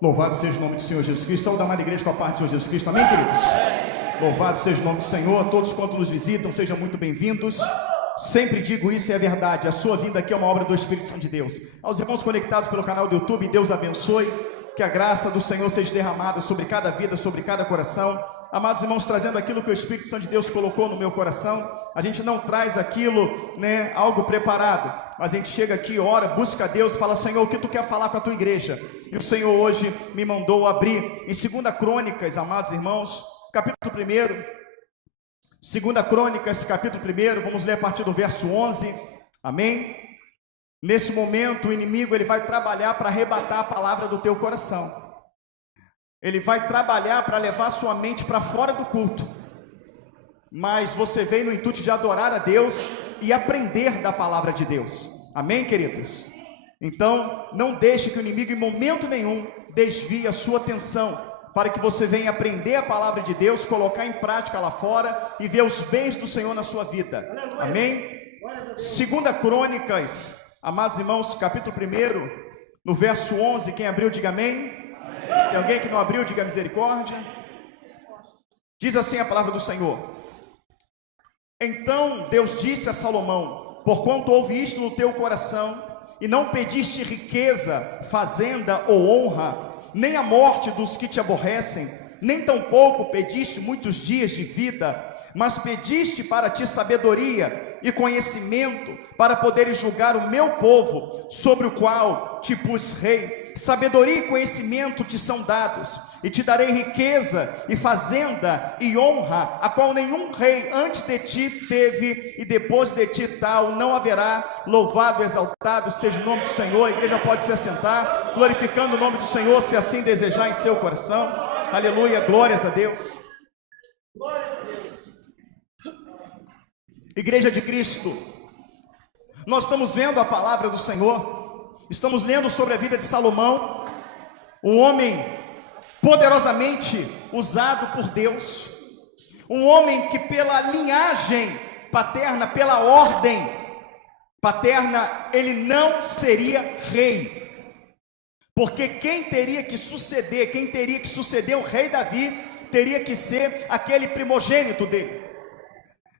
Louvado seja o nome do Senhor Jesus Cristo. Saúde da amada igreja com a parte do Senhor Jesus Cristo. Amém, queridos? Louvado seja o nome do Senhor. Todos quantos nos visitam, sejam muito bem-vindos. Sempre digo isso e é verdade. A sua vinda aqui é uma obra do Espírito Santo de Deus. Aos irmãos conectados pelo canal do YouTube, Deus abençoe. Que a graça do Senhor seja derramada sobre cada vida, sobre cada coração. Amados irmãos, trazendo aquilo que o Espírito Santo de Deus colocou no meu coração. A gente não traz aquilo, algo preparado. Mas a gente chega aqui, ora, busca a Deus, fala: Senhor, o que tu quer falar com a tua igreja? E o Senhor hoje me mandou abrir em 2 Crônicas, amados irmãos, capítulo 1. 2 Crônicas, capítulo 1, vamos ler a partir do verso 11. Amém? Nesse momento o inimigo ele vai trabalhar para arrebatar a palavra do teu coração. Ele vai trabalhar para levar sua mente para fora do culto. Mas você veio no intuito de adorar a Deus e aprender da palavra de Deus. Amém, queridos? Então, não deixe que o inimigo em momento nenhum desvie a sua atenção, para que você venha aprender a palavra de Deus, colocar em prática lá fora e ver os bens do Senhor na sua vida. Amém? 2 Crônicas, amados irmãos, capítulo 1, no verso 11, quem abriu, diga amém. Tem alguém que não abriu, diga misericórdia. Diz assim a palavra do Senhor: Então Deus disse a Salomão: porquanto houve isto no teu coração, e não pediste riqueza, fazenda ou honra, nem a morte dos que te aborrecem, nem tampouco pediste muitos dias de vida, mas pediste para ti sabedoria e conhecimento, para poderes julgar o meu povo, sobre o qual te pus rei. Sabedoria e conhecimento te são dados, e te darei riqueza e fazenda e honra, a qual nenhum rei antes de ti teve, e depois de ti tal não haverá. Louvado, exaltado seja o nome do Senhor. A igreja pode se assentar, glorificando o nome do Senhor, se assim desejar em seu coração. Aleluia, glórias a Deus. Igreja de Cristo, nós estamos vendo a palavra do Senhor. Estamos lendo sobre a vida de Salomão, um homem poderosamente usado por Deus, um homem que pela linhagem paterna, pela ordem paterna, ele não seria rei, porque quem teria que suceder o rei Davi, teria que ser aquele primogênito dele.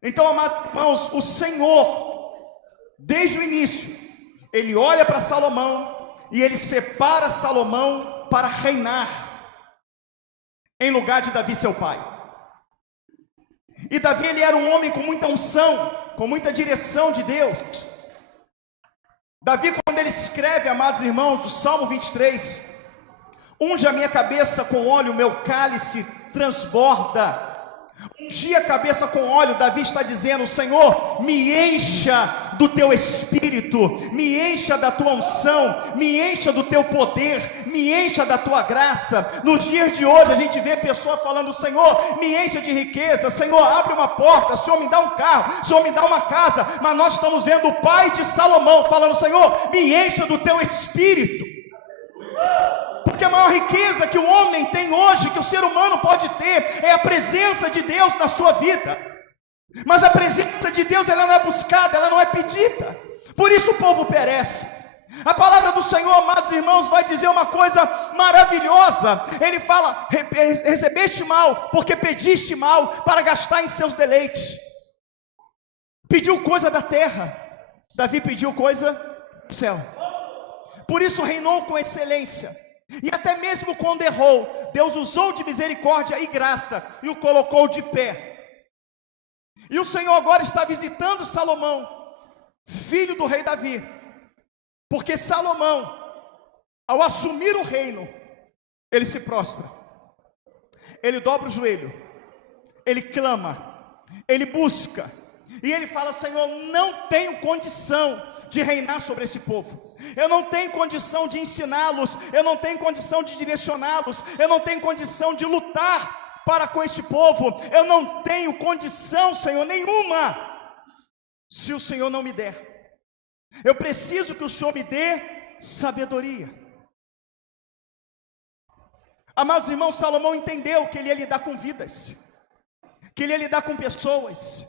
Então, amados irmãos, o Senhor, desde o início, ele olha para Salomão e ele separa Salomão para reinar em lugar de Davi, seu pai. E Davi, ele era um homem com muita unção, com muita direção de Deus. Davi, quando ele escreve, amados irmãos, o Salmo 23, unge a minha cabeça com óleo, o meu cálice transborda. Ungir a cabeça com óleo, Davi está dizendo: Senhor, me encha do teu espírito, me encha da tua unção, me encha do teu poder, me encha da tua graça. Nos dias de hoje a gente vê pessoas falando: Senhor, me encha de riqueza, Senhor, abre uma porta, Senhor, me dá um carro, Senhor, me dá uma casa. Mas nós estamos vendo o pai de Salomão falando: Senhor, me encha do teu espírito. Porque a maior riqueza que o homem tem hoje, que o ser humano pode ter, é a presença de Deus na sua vida. Mas a presença de Deus, ela não é buscada, ela não é pedida. Por isso o povo perece. A palavra do Senhor, amados irmãos, vai dizer uma coisa maravilhosa. Ele fala: recebeste mal, porque pediste mal, para gastar em seus deleites. Pediu coisa da terra, Davi pediu coisa do céu. Por isso reinou com excelência. E até mesmo quando errou, Deus usou de misericórdia e graça e o colocou de pé. E o Senhor agora está visitando Salomão, filho do rei Davi, porque Salomão, ao assumir o reino, ele se prostra, ele dobra o joelho, ele clama, ele busca, e ele fala: Senhor, não tenho condição de reinar sobre esse povo, eu não tenho condição de ensiná-los, eu não tenho condição de direcioná-los, eu não tenho condição de lutar para com este povo, eu não tenho condição, Senhor, nenhuma, se o Senhor não me der. Eu preciso que o Senhor me dê sabedoria. Amados irmãos, Salomão entendeu que ele ia lidar com vidas, que ele ia lidar com pessoas,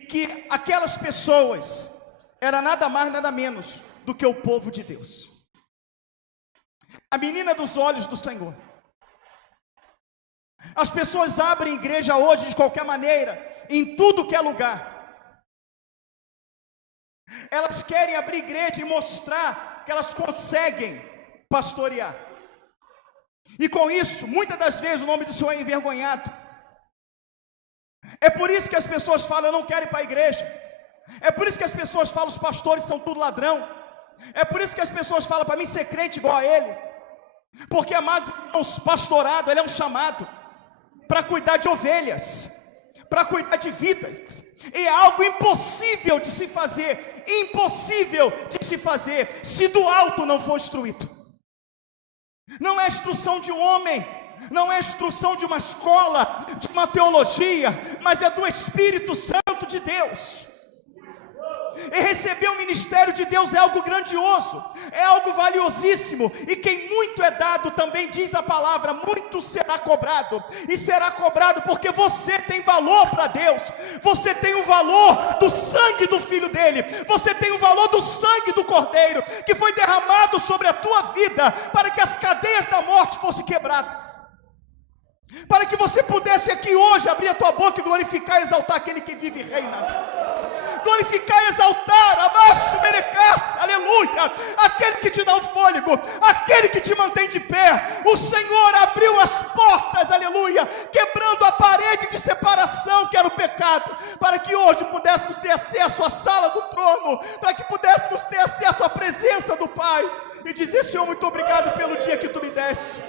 e que aquelas pessoas era nada mais, nada menos do que o povo de Deus. a menina dos olhos do Senhor. As pessoas abrem igreja hoje de qualquer maneira, em tudo que é lugar. Elas querem abrir igreja e mostrar que elas conseguem pastorear. E com isso, muitas das vezes o nome do Senhor é envergonhado. É por isso que as pessoas falam, eu não quero ir para a igreja. É por isso que as pessoas falam, os pastores são tudo ladrão. É por isso que as pessoas falam, para mim ser crente igual a ele. Porque, amados irmãos, pastorado, ele é um chamado para cuidar de ovelhas, para cuidar de vidas. É algo impossível de se fazer, impossível de se fazer, se do alto não for instruído. Não é instrução de um homem, não é instrução de uma escola, de uma teologia, mas é do Espírito Santo de Deus. E receber o ministério de Deus é algo grandioso, é algo valiosíssimo, e quem muito é dado, também diz a palavra, muito será cobrado, e será cobrado porque você tem valor para Deus, você tem o valor do sangue do Filho dele, você tem o valor do sangue do Cordeiro, que foi derramado sobre a tua vida, para que as cadeias da morte fossem quebradas, para que você pudesse aqui hoje abrir a tua boca e glorificar e exaltar aquele que vive e reina. Glorificar e exaltar, abaixo, merecas, aleluia, aquele que te dá o fôlego, aquele que te mantém de pé. O Senhor abriu as portas, aleluia, quebrando a parede de separação que era o pecado, para que hoje pudéssemos ter acesso à sala do trono, para que pudéssemos ter acesso à presença do Pai, e dizer, Senhor, muito obrigado pelo dia que tu me deste.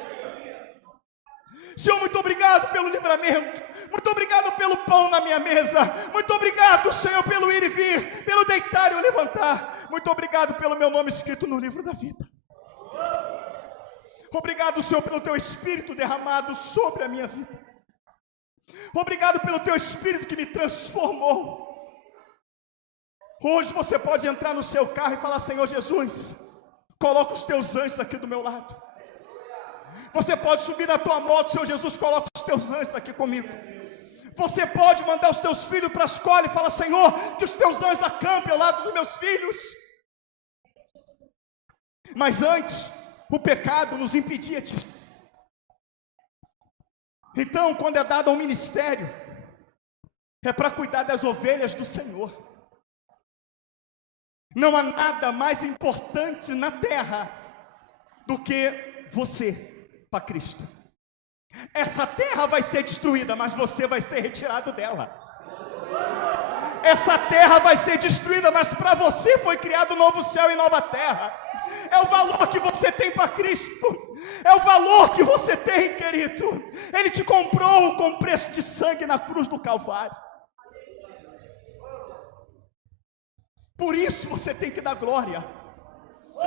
Senhor, muito obrigado pelo livramento, muito obrigado pelo pão na minha mesa, muito obrigado, Senhor, pelo ir e vir, pelo deitar e o levantar, muito obrigado pelo meu nome escrito no livro da vida. Obrigado, Senhor, pelo teu Espírito derramado sobre a minha vida. Obrigado pelo teu Espírito que me transformou. Hoje você pode entrar no seu carro e falar, Senhor Jesus, coloca os teus anjos aqui do meu lado. Você pode subir na tua moto, Senhor Jesus, coloca os teus anjos aqui comigo. Você pode mandar os teus filhos para a escola e falar, Senhor, que os teus anjos acampem ao lado dos meus filhos. Mas antes, o pecado nos impedia disso. Então, quando é dado ao ministério, é para cuidar das ovelhas do Senhor. Não há nada mais importante na terra do que você para Cristo. Essa terra vai ser destruída, mas você vai ser retirado dela. Essa terra vai ser destruída, mas para você foi criado um novo céu e nova terra. É o valor que você tem para Cristo, é o valor que você tem, querido. Ele te comprou com preço de sangue na cruz do Calvário. Por isso você tem que dar glória.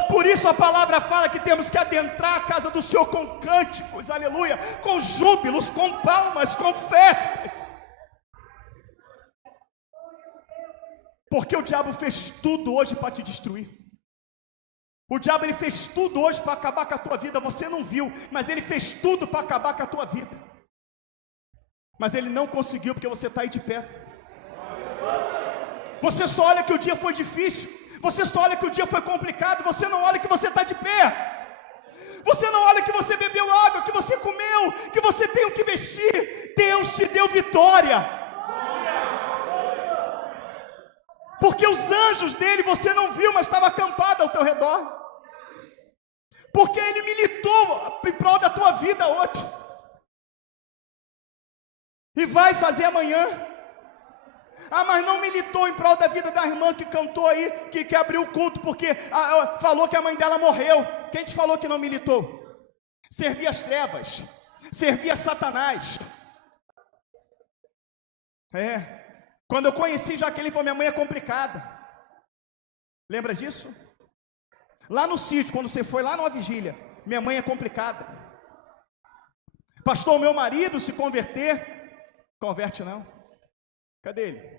Por isso a palavra fala que temos que adentrar a casa do Senhor com cânticos, aleluia, com júbilos, com palmas, com festas. Porque o diabo fez tudo hoje para te destruir. O diabo ele fez tudo hoje para acabar com a tua vida. Você não viu, mas ele fez tudo para acabar com a tua vida. Mas ele não conseguiu, porque você está aí de pé. Você só olha que o dia foi difícil, você só olha que o dia foi complicado, você não olha que você está de pé, você não olha que você bebeu água, que você comeu, que você tem o que vestir. Deus te deu vitória, porque os anjos dele você não viu, mas estava acampado ao teu redor, porque ele militou em prol da tua vida hoje, e vai fazer amanhã. Ah, mas não militou em prol da vida da irmã que cantou aí, que abriu o culto, porque falou que a mãe dela morreu. Quem te falou que não militou? Servia as trevas, servia Satanás. Quando eu conheci Jaqueline, falou, minha mãe é complicada. Lembra disso? Lá no sítio, quando você foi lá numa vigília, minha mãe é complicada. Pastor, meu marido se converter, converte não. Cadê ele?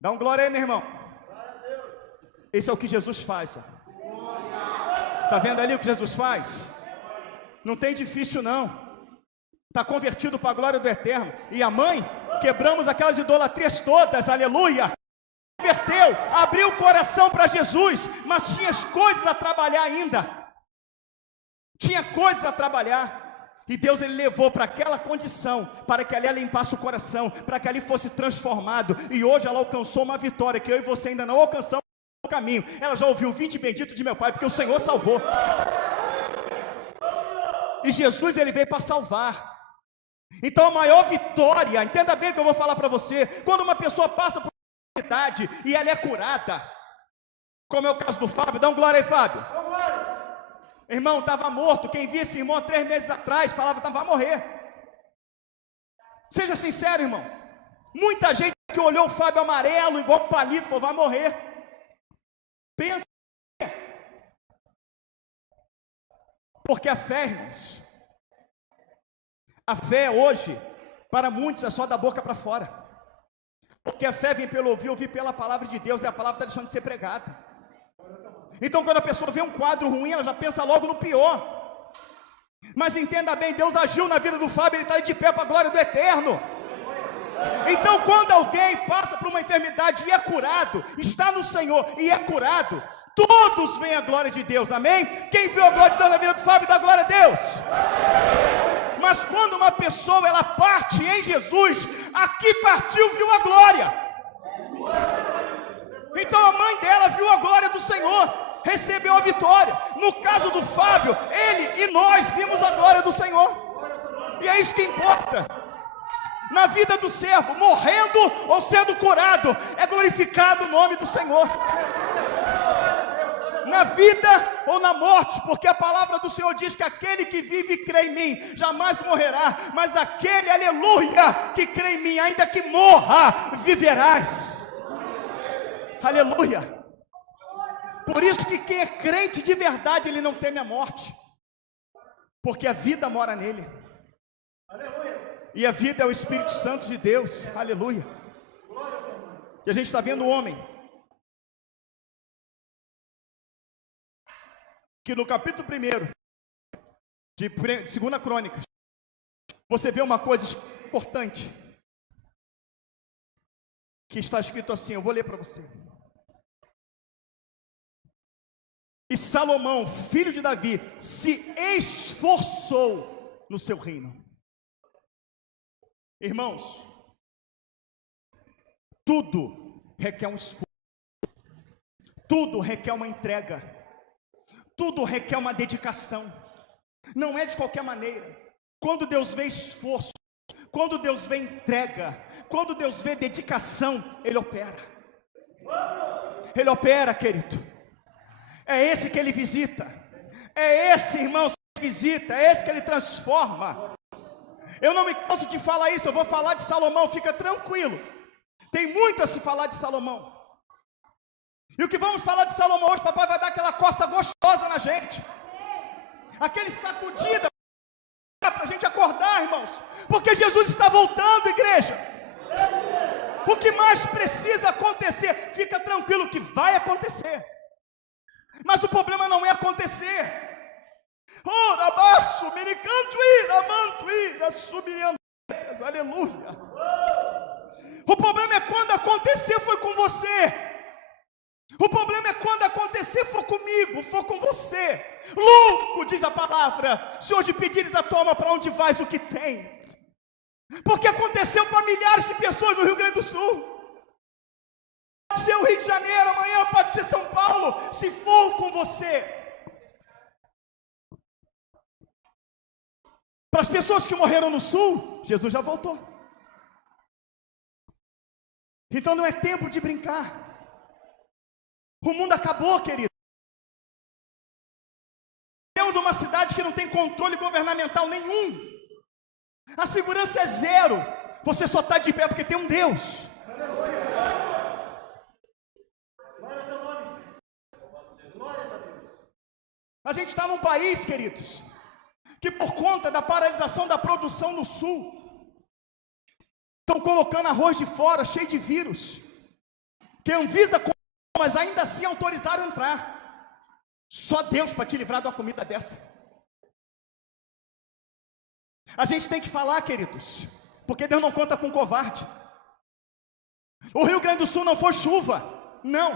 Dá um glória aí, meu irmão. Esse é o que Jesus faz. Está vendo ali o que Jesus faz? Não tem difícil não. Está convertido para a glória do Eterno. E a mãe, quebramos aquelas idolatrias todas, aleluia. Converteu, abriu o coração para Jesus, mas tinha as coisas a trabalhar ainda. tinha coisas a trabalhar. E Deus ele levou para aquela condição, para que ali ela limpasse o coração, para que ali fosse transformado. E hoje ela alcançou uma vitória que eu e você ainda não alcançamos no caminho. Ela já ouviu: vinde bendito de meu Pai, porque o Senhor salvou. E Jesus ele veio para salvar. Então a maior vitória, entenda bem o que eu vou falar para você, quando uma pessoa passa por uma enfermidade e ela é curada, como é o caso do Fábio. Dá um glória aí, Fábio. Irmão, estava morto. Quem via esse irmão há 3 meses atrás falava que vai morrer. Seja sincero, irmão. Muita gente que olhou o Fábio amarelo, igual um palito, falou: vai morrer. Pensa. Porque a fé, irmãos, a fé hoje, para muitos, é só da boca para fora. Porque a fé vem pelo ouvir pela palavra de Deus, e a palavra está deixando de ser pregada. Então quando a pessoa vê um quadro ruim, ela já pensa logo no pior. Mas entenda bem, Deus agiu na vida do Fábio, ele está de pé para a glória do eterno. Então quando alguém passa por uma enfermidade e é curado, está no Senhor e é curado, todos veem a glória de Deus, amém? Quem viu a glória de Deus na vida do Fábio, dá glória a Deus. Mas quando uma pessoa ela parte em Jesus, aqui partiu, viu a glória. Então a mãe dela viu a glória do Senhor, recebeu a vitória. No caso do Fábio, ele e nós vimos a glória do Senhor. E é isso que importa. Na vida do servo, morrendo ou sendo curado, é glorificado o nome do Senhor. Na vida ou na morte, porque a palavra do Senhor diz que aquele que vive e crê em mim jamais morrerá, mas aquele, aleluia, que crê em mim, ainda que morra, viverás. Aleluia. Por isso que quem é crente de verdade, ele não teme a morte, porque a vida mora nele. Aleluia. E a vida é o Espírito Santo de Deus. Aleluia. E a gente está vendo o homem que no capítulo 1 de 2 Crônicas, você vê uma coisa importante, que está escrito assim, eu vou ler para você. E Salomão, filho de Davi, se esforçou no seu reino. Irmãos, tudo requer um esforço, tudo requer uma entrega, tudo requer uma dedicação. Não é de qualquer maneira. Quando Deus vê esforço, quando Deus vê entrega, quando Deus vê dedicação, Ele opera. Ele opera, querido. É esse que Ele visita. É esse, irmão, que Ele visita. É esse que Ele transforma. Eu não me canso de falar isso. Eu vou falar de Salomão, fica tranquilo. Tem muito a se falar de Salomão. E o que vamos falar de Salomão hoje, papai vai dar aquela coça gostosa na gente. Aquele sacudida para a gente acordar, irmãos. Porque Jesus está voltando, igreja. O que mais precisa acontecer, fica tranquilo que vai acontecer. Mas o problema não é acontecer. Oh, abaixo, miricanto ir, amanto ir, assumindo. Aleluia. O problema é quando acontecer foi com você. O problema é quando acontecer for comigo, for com você. Louco, diz a palavra, se hoje pedires a tua alma, para onde vais, o que tens? Porque aconteceu para milhares de pessoas no Rio Grande do Sul. Pode ser o Rio de Janeiro, amanhã pode ser São Paulo, se for com você. Para as pessoas que morreram no Sul, Jesus já voltou. Então não é tempo de brincar. O mundo acabou, querido. Eu de uma cidade que não tem controle governamental nenhum. A segurança é zero. Você só está de pé porque tem um Deus. A gente está num país, queridos, que por conta da paralisação da produção no Sul, estão colocando arroz de fora, cheio de vírus, que a Anvisa, mas ainda assim autorizaram entrar. Só Deus para te livrar de uma comida dessa. A gente tem que falar, queridos, porque Deus não conta com covarde. O Rio Grande do Sul não foi chuva, não.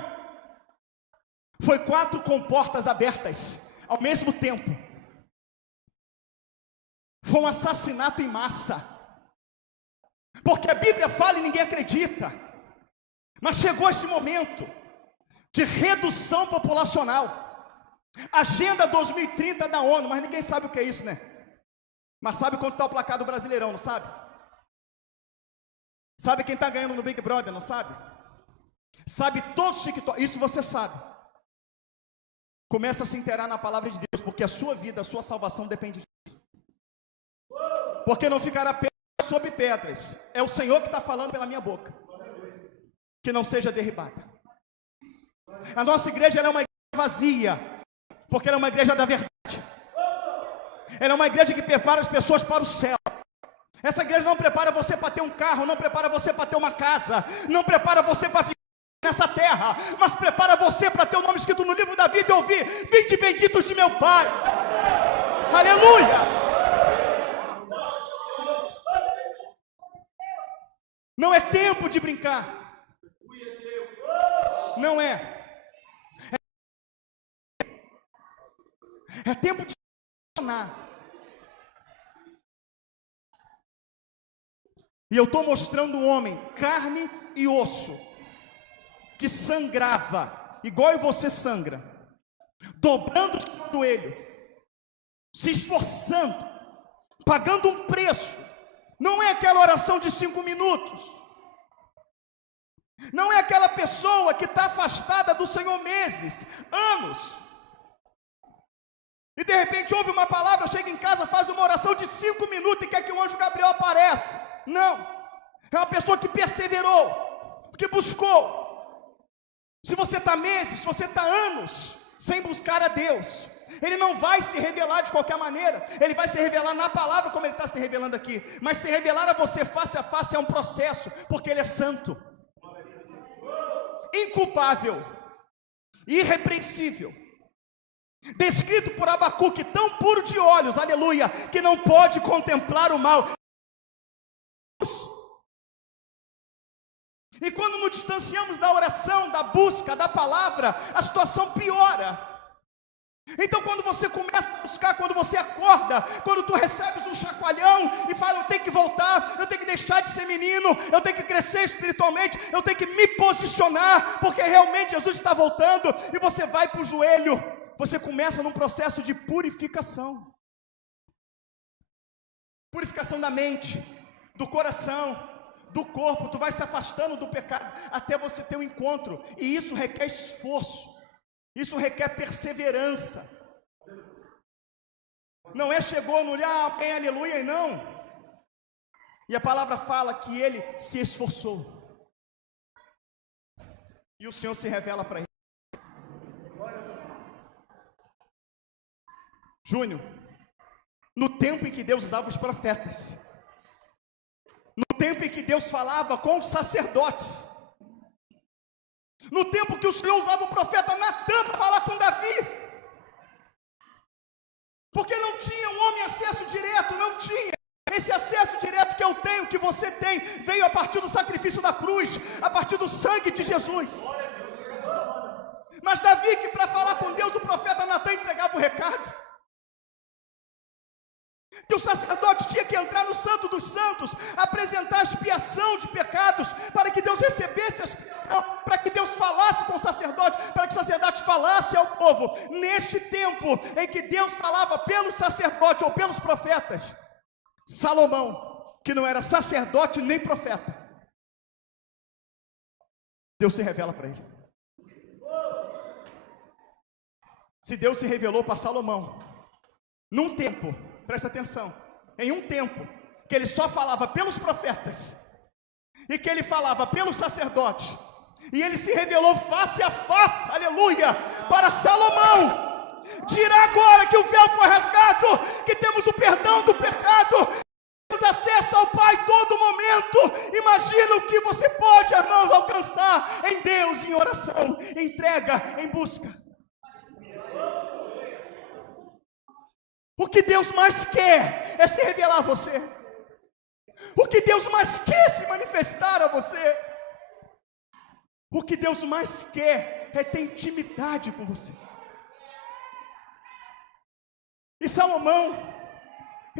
Foi 4 comportas abertas ao mesmo tempo. Foi um assassinato em massa. Porque a Bíblia fala e ninguém acredita. Mas chegou esse momento de redução populacional. Agenda 2030 da ONU, mas ninguém sabe o que é isso, né? Mas sabe quanto está o placar do Brasileirão, não sabe? Sabe quem está ganhando no Big Brother, não sabe? Sabe todos os TikTok, isso você sabe. Começa a se inteirar na palavra de Deus, porque a sua vida, a sua salvação depende disso. Porque não ficará pedra sobre pedras. É o Senhor que está falando pela minha boca. Que não seja derribada. A nossa igreja ela é uma igreja vazia, porque ela é uma igreja da verdade. Ela é uma igreja que prepara as pessoas para o céu. Essa igreja não prepara você para ter um carro, não prepara você para ter uma casa, não prepara você para ficar nessa terra, mas prepara você para ter o nome escrito no livro da vida e ouvir: vinde benditos de meu Pai. Aleluia! Não é tempo de brincar. Não é. É tempo de se apaixonar. E eu estou mostrando um homem, carne e osso, que sangrava, igual você sangra, dobrando o seu joelho, se esforçando, pagando um preço. Não é aquela oração de 5 minutos. Não é aquela pessoa que está afastada do Senhor meses, anos. E de repente ouve uma palavra, chega em casa, faz uma oração de 5 minutos e quer que o anjo Gabriel apareça. Não, é uma pessoa que perseverou, que buscou. Se você está meses, se você está anos sem buscar a Deus, Ele não vai se revelar de qualquer maneira. Ele vai se revelar na palavra, como Ele está se revelando aqui. Mas se revelar a você face a face é um processo, porque Ele é santo, inculpável, irrepreensível, descrito por Abacuque, tão puro de olhos, aleluia, que não pode contemplar o mal. E quando nos distanciamos da oração, da busca, da palavra, a situação piora. Então quando você começa a buscar, quando você acorda, quando tu recebes um chacoalhão e fala: eu tenho que voltar, eu tenho que deixar de ser menino, eu tenho que crescer espiritualmente, eu tenho que me posicionar, porque realmente Jesus está voltando, e você vai para o joelho, você começa num processo de purificação. Purificação da mente, do coração, do corpo. Tu vai se afastando do pecado até você ter um encontro, e isso requer esforço, isso requer perseverança. Não é chegou no olhar, bem, aleluia, e não. E a palavra fala que ele se esforçou, e o Senhor se revela para ele. Júnior, no tempo em que Deus usava os profetas, no tempo em que Deus falava com os sacerdotes, no tempo que o Senhor usava o profeta Natan para falar com Davi, porque não tinha um homem acesso direto, não tinha. Esse acesso direto que eu tenho, que você tem, veio a partir do sacrifício da cruz, a partir do sangue de Jesus. Mas Davi, que para falar com Deus, o profeta Natan entregava o recado, que o sacerdote tinha que entrar no Santo dos Santos, apresentar a expiação de pecados, para que Deus recebesse a expiação, para que Deus falasse com o sacerdote, para que o sacerdote falasse ao povo. Neste tempo em que Deus falava pelos sacerdotes ou pelos profetas, Salomão, que não era sacerdote nem profeta, Deus se revela para ele. Se Deus se revelou para Salomão num tempo, presta atenção, em um tempo que ele só falava pelos profetas, e que ele falava pelos sacerdotes, e ele se revelou face a face, aleluia, para Salomão. Dirá agora que o véu foi rasgado, que temos o perdão do pecado, temos acesso ao Pai todo momento. Imagina o que você pode, irmãos, alcançar em Deus, em oração, em entrega, em busca. O que Deus mais quer é se revelar a você. O que Deus mais quer é se manifestar a você. O que Deus mais quer é ter intimidade com você. E Salomão,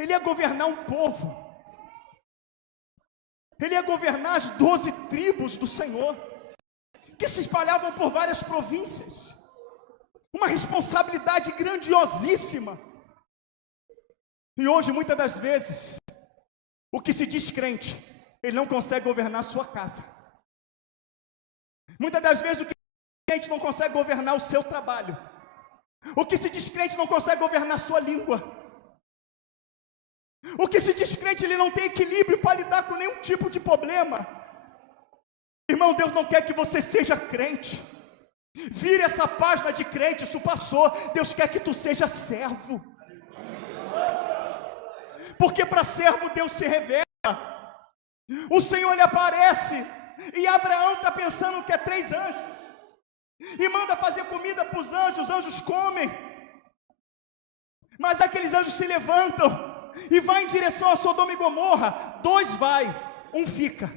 Ele ia governar um povo. Ele ia governar as 12 tribos do Senhor, que se espalhavam por várias províncias. Uma responsabilidade grandiosíssima. E hoje, muitas das vezes, o que se diz crente, ele não consegue governar a sua casa. Muitas das vezes, o que se diz crente não consegue governar o seu trabalho. O que se diz crente não consegue governar a sua língua. O que se diz crente, ele não tem equilíbrio para lidar com nenhum tipo de problema. Irmão, Deus não quer que você seja crente. Vire essa página de crente, isso passou. Deus quer que tu seja servo. Porque para servo Deus se revela. O Senhor lhe aparece e Abraão está pensando que é 3 anjos. E manda fazer comida para os anjos comem. Mas aqueles anjos se levantam e vai em direção a Sodoma e Gomorra. 2 vai, 1 fica.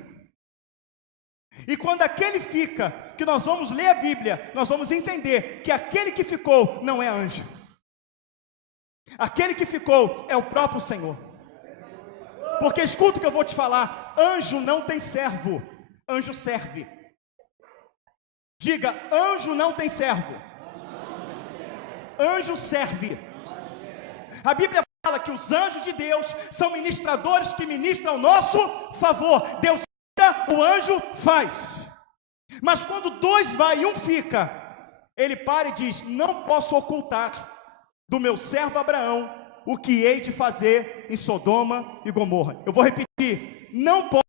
E quando aquele fica, que nós vamos ler a Bíblia, nós vamos entender que aquele que ficou não é anjo. Aquele que ficou é o próprio Senhor. Porque escuta o que eu vou te falar, anjo não tem servo, anjo serve. Diga, anjo não tem servo, anjo serve. A Bíblia fala que os anjos de Deus são ministradores que ministram ao nosso favor. Deus manda, o anjo faz. Mas quando 2 vai e 1 fica, ele para e diz: não posso ocultar do meu servo Abraão o que hei de fazer em Sodoma e Gomorra. Eu vou repetir: não posso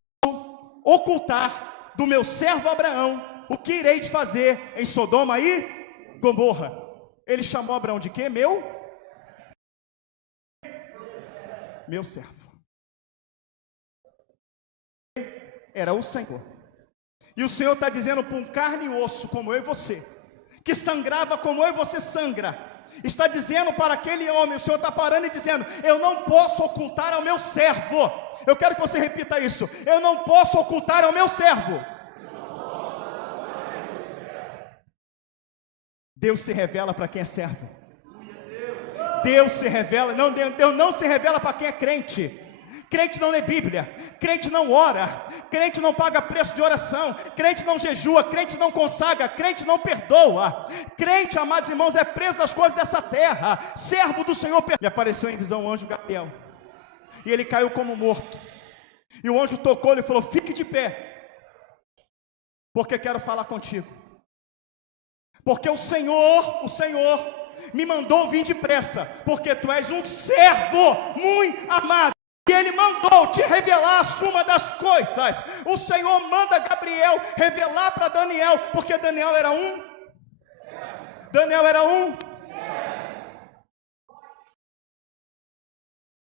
ocultar do meu servo Abraão o que irei de fazer em Sodoma e Gomorra. Ele chamou Abraão de quê? Meu servo. Era o Senhor. E o Senhor está dizendo para um carne e osso como eu e você, que sangrava como eu e você sangra, está dizendo para aquele homem, o Senhor está parando e dizendo: eu não posso ocultar ao meu servo. Eu quero que você repita isso: eu não posso ocultar ao meu servo. Deus se revela para quem é servo. Deus se revela, Deus não se revela para quem é crente. Crente não lê Bíblia, crente não ora, crente não paga preço de oração, crente não jejua, crente não consagra, crente não perdoa. Crente, amados irmãos, é preso das coisas dessa terra. Servo do Senhor. Me apareceu em visão o anjo Gabriel, e ele caiu como morto. E o anjo tocou-lhe e falou: fique de pé, porque quero falar contigo. Porque o Senhor me mandou vir depressa, porque tu és um servo muito amado. E Ele mandou te revelar a suma das coisas. O Senhor manda Gabriel revelar para Daniel, porque Daniel era um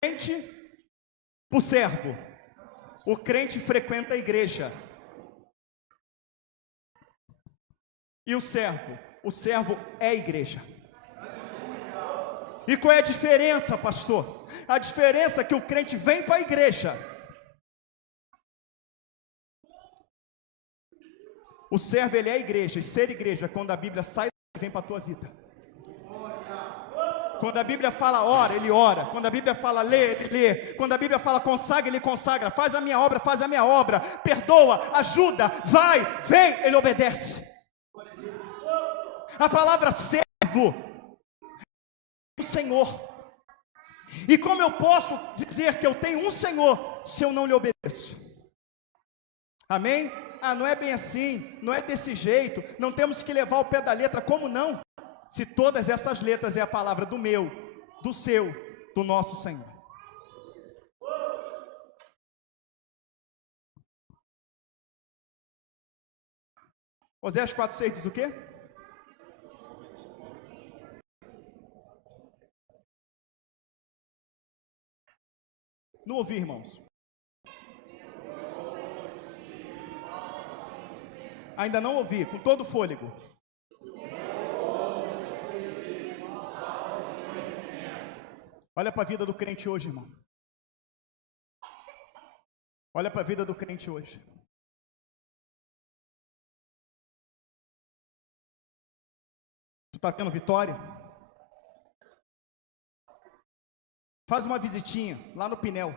crente para o servo. O crente frequenta a igreja. E o servo é a igreja. E qual é a diferença, pastor? A diferença é que o crente vem para a igreja. O servo, ele é a igreja. E ser igreja é quando a Bíblia sai e vem para a tua vida. Quando a Bíblia fala ora, ele ora. Quando a Bíblia fala lê, ele lê. Quando a Bíblia fala consagra, ele consagra. Faz a minha obra. Perdoa, ajuda, vai, vem, ele obedece. A palavra servo é o Senhor. E como eu posso dizer que eu tenho um Senhor se eu não lhe obedeço? Amém? Não é bem assim, não é desse jeito, não temos que levar ao pé da letra. Como não? Se todas essas letras é a palavra do meu, do seu, do nosso Senhor. Oséias 4,6 diz o quê? Não ouvi, irmãos. Ainda não ouvi, com todo o fôlego. Olha para a vida do crente hoje, irmão. Olha para a vida do crente hoje. Tu está tendo vitória? faz uma visitinha lá no Pinel.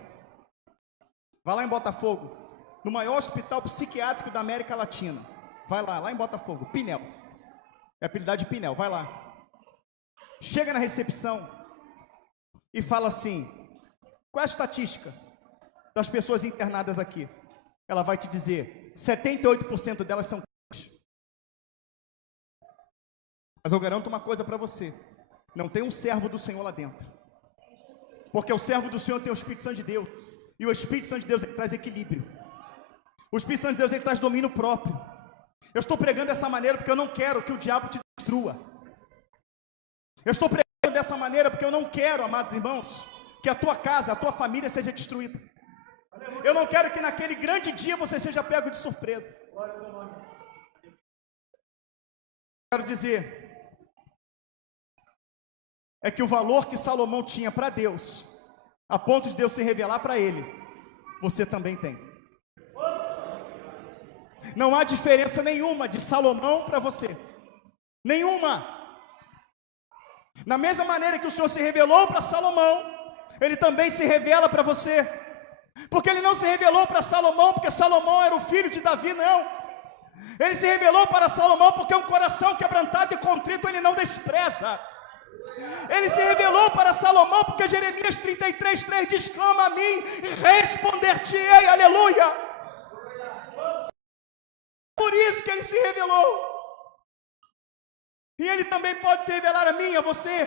Vai lá em Botafogo, no maior hospital psiquiátrico da América Latina. Vai lá em Botafogo, Pinel. É apelidado de Pinel, vai lá. Chega na recepção e fala assim: qual é a estatística das pessoas internadas aqui? Ela vai te dizer, 78% delas são crentes. Mas eu garanto uma coisa para você: não tem um servo do Senhor lá dentro. Porque o servo do Senhor tem o Espírito Santo de Deus. E o Espírito Santo de Deus ele traz equilíbrio. O Espírito Santo de Deus ele traz domínio próprio. Eu estou pregando dessa maneira porque eu não quero que o diabo te destrua. Eu estou pregando dessa maneira porque eu não quero, amados irmãos, que a tua casa, a tua família seja destruída. Eu não quero que naquele grande dia você seja pego de surpresa. Quero dizer é que o valor que Salomão tinha para Deus, a ponto de Deus se revelar para ele, você também tem. Não há diferença nenhuma de Salomão para você. Nenhuma. Na mesma maneira que o Senhor se revelou para Salomão, Ele também se revela para você. Porque Ele não se revelou para Salomão porque Salomão era o filho de Davi, não. Ele se revelou para Salomão porque um coração quebrantado e contrito Ele não despreza. Ele se revelou para Salomão porque Jeremias 33:3 diz: clama a mim e responder-te-ei, aleluia. Por isso que Ele se revelou. E Ele também pode se revelar a mim e a você,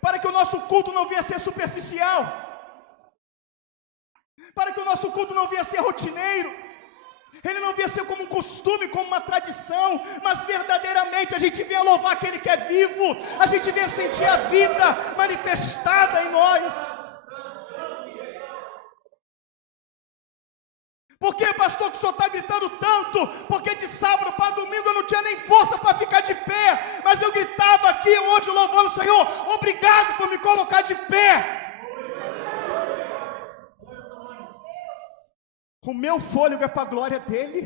para que o nosso culto não venha a ser superficial, para que o nosso culto não venha a ser rotineiro, ele não venha a ser como um costume, como uma tradição, mas verdadeiramente a gente venha louvar aquele que é vivo, a gente venha sentir a vida manifestada em nós. Por que, pastor, que o senhor está gritando tanto? Porque de sábado para domingo eu não tinha nem força para ficar de pé, mas eu gritava aqui hoje louvando o Senhor. Obrigado por me colocar de pé. O meu fôlego é para a glória dele,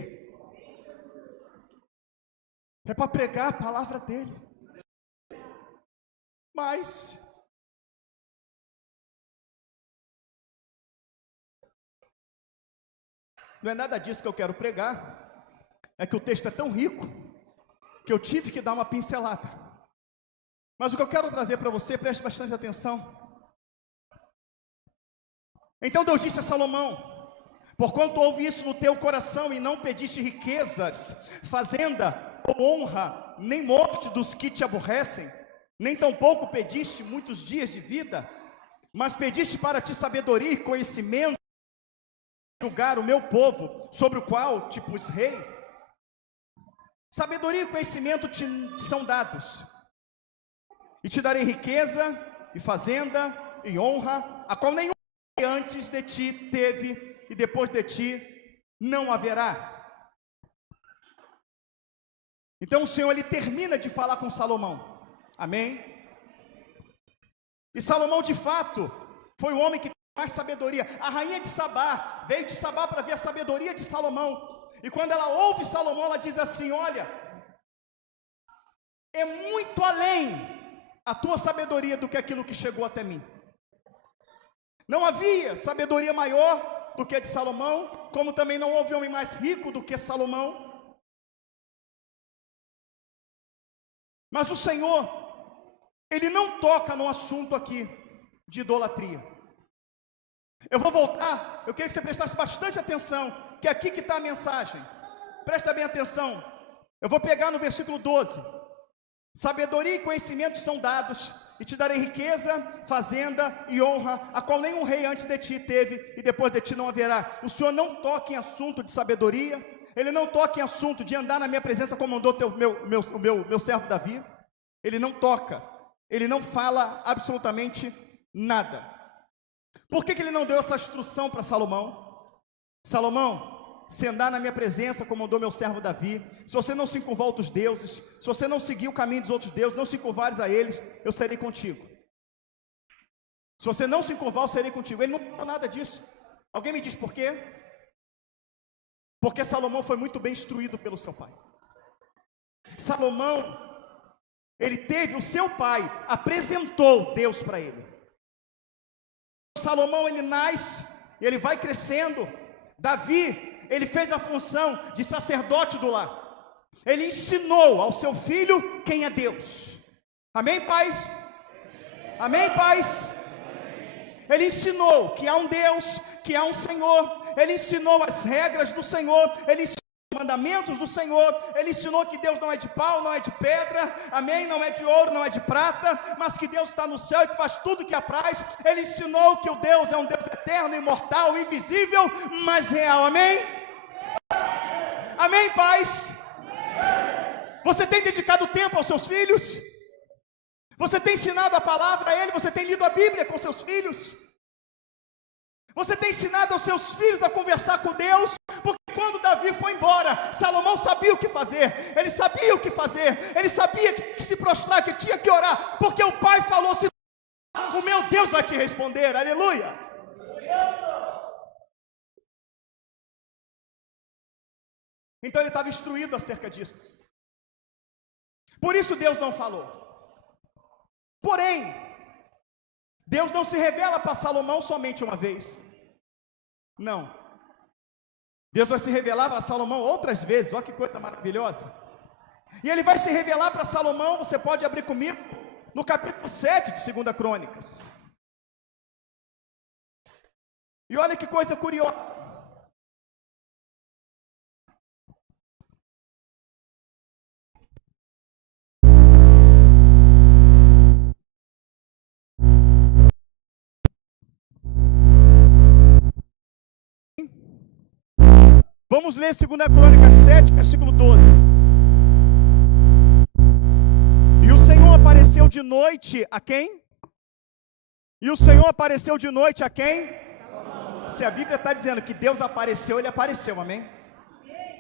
é para pregar a palavra dele. Mas não é nada disso que eu quero pregar. É que o texto é tão rico que eu tive que dar uma pincelada. Mas o que eu quero trazer para você, preste bastante atenção. Então Deus disse a Salomão: porquanto houve isso no teu coração e não pediste riquezas, fazenda ou honra, nem morte dos que te aborrecem, nem tampouco pediste muitos dias de vida, mas pediste para ti sabedoria e conhecimento, julgar o meu povo, sobre o qual te pus rei. Sabedoria e conhecimento te são dados, e te darei riqueza e fazenda e honra, a qual nenhum antes de ti teve, e depois de ti não haverá. Então o Senhor, ele termina de falar com Salomão, amém? E Salomão de fato foi o homem que mais sabedoria. A rainha de Sabá veio de Sabá para ver a sabedoria de Salomão, e quando ela ouve Salomão, ela diz assim: olha, é muito além a tua sabedoria do que aquilo que chegou até mim. Não havia sabedoria maior do que a de Salomão, como também não houve homem mais rico do que Salomão. Mas o Senhor, ele não toca no assunto aqui de idolatria. Eu vou voltar, eu queria que você prestasse bastante atenção, que é aqui que está a mensagem. Presta bem atenção. Eu vou pegar no versículo 12. Sabedoria e conhecimento são dados, e te darei riqueza, fazenda e honra, a qual nenhum rei antes de ti teve, e depois de ti não haverá. O Senhor não toca em assunto de sabedoria, Ele não toca em assunto de andar na minha presença como andou meu servo Davi. Ele não toca, Ele não fala absolutamente nada. Por que Ele não deu essa instrução para Salomão? Salomão, se andar na minha presença como andou meu servo Davi, se você não se encurvar a outros deuses, se você não seguir o caminho dos outros deuses, não se encurvares a eles, eu serei contigo. Se você não se encurvar, eu serei contigo. Ele não falou nada disso. Alguém me diz por quê? Porque Salomão foi muito bem instruído pelo seu pai. Salomão, ele teve, o seu pai apresentou Deus para ele. Salomão ele nasce, e ele vai crescendo. Davi, ele fez a função de sacerdote do lar. Ele ensinou ao seu filho quem é Deus. Amém, pais? Amém, pais? Ele ensinou que há um Deus, que há um Senhor. Ele ensinou as regras do Senhor. Ele ensinou os mandamentos do Senhor. Ele ensinou que Deus não é de pau, não é de pedra, amém? Não é de ouro, não é de prata, mas que Deus está no céu e que faz tudo que apraz. Ele ensinou que o Deus é um Deus eterno, imortal, invisível, mas real, amém? Amém, pais? Você tem dedicado tempo aos seus filhos? Você tem ensinado a palavra a ele? Você tem lido a Bíblia com seus filhos? Você tem ensinado aos seus filhos a conversar com Deus? Porque quando Davi foi embora, Salomão sabia o que fazer. Ele sabia o que fazer. Ele sabia que tinha que se prostrar, que tinha que orar. Porque o pai falou, se o meu Deus vai te responder. Aleluia. Então ele estava instruído acerca disso. Por isso Deus não falou. Porém, Deus não se revela para Salomão somente uma vez. Não. Deus vai se revelar para Salomão outras vezes. Olha que coisa maravilhosa. E ele vai se revelar para Salomão, você pode abrir comigo, no capítulo 7 de 2 Crônicas. E olha que coisa curiosa. Vamos ler 2 Crônicas 7, versículo 12. E o Senhor apareceu de noite a quem? E o Senhor apareceu de noite a quem? Se a Bíblia está dizendo que Deus apareceu, ele apareceu, amém?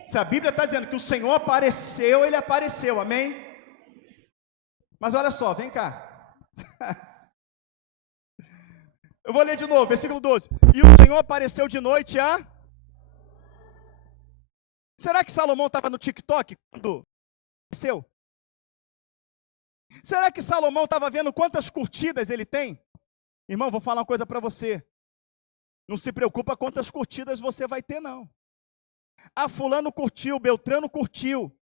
Se a Bíblia está dizendo que o Senhor apareceu, ele apareceu, amém? Mas olha só, vem cá. Eu vou ler de novo, versículo 12. E o Senhor apareceu de noite a... Será que Salomão estava no TikTok quando apareceu? Será que Salomão estava vendo quantas curtidas ele tem? Irmão, vou falar uma coisa para você. Não se preocupa quantas curtidas você vai ter, não. Ah, fulano curtiu, Beltrano curtiu.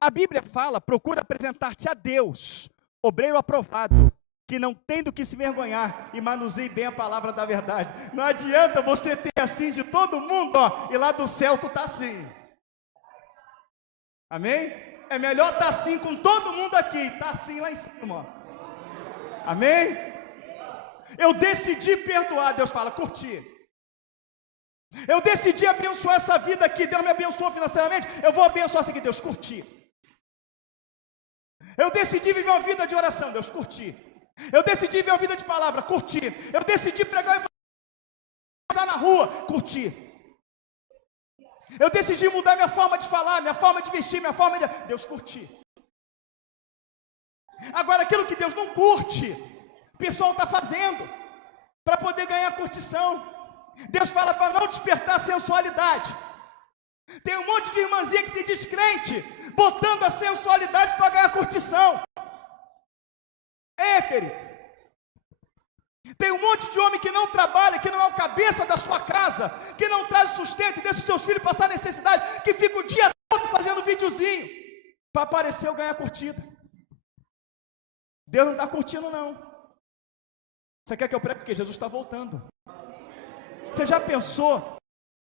A Bíblia fala, procura apresentar-te a Deus, obreiro aprovado, que não tem do que se vergonhar e manuseie bem a palavra da verdade. Não adianta você ter assim de todo mundo, ó, e lá do céu tu tá assim. Amém? É melhor estar assim com todo mundo aqui, tá assim lá em cima, ó. Amém? Eu decidi perdoar, Deus fala, curtir. Eu decidi abençoar essa vida aqui, Deus me abençoou financeiramente, eu vou abençoar essa aqui, Deus, curtir. Eu decidi viver uma vida de oração, Deus, curtir. Eu decidi viver uma vida de palavra, curtir. Eu decidi pregar e na rua, curtir. Eu decidi mudar minha forma de falar, minha forma de vestir, minha forma de... Deus, curtir. Agora, aquilo que Deus não curte, o pessoal está fazendo para poder ganhar curtição. Deus fala para não despertar sensualidade. Tem um monte de irmãzinha que se diz crente, botando a sensualidade para ganhar curtição. Querido. Tem um monte de homem que não trabalha, que não é o cabeça da sua casa, que não traz sustento e deixa os seus filhos passar necessidade, que fica o dia todo fazendo videozinho para aparecer ou ganhar curtida. Deus não está curtindo, não. Você quer que eu pregue? Porque Jesus está voltando. Você já pensou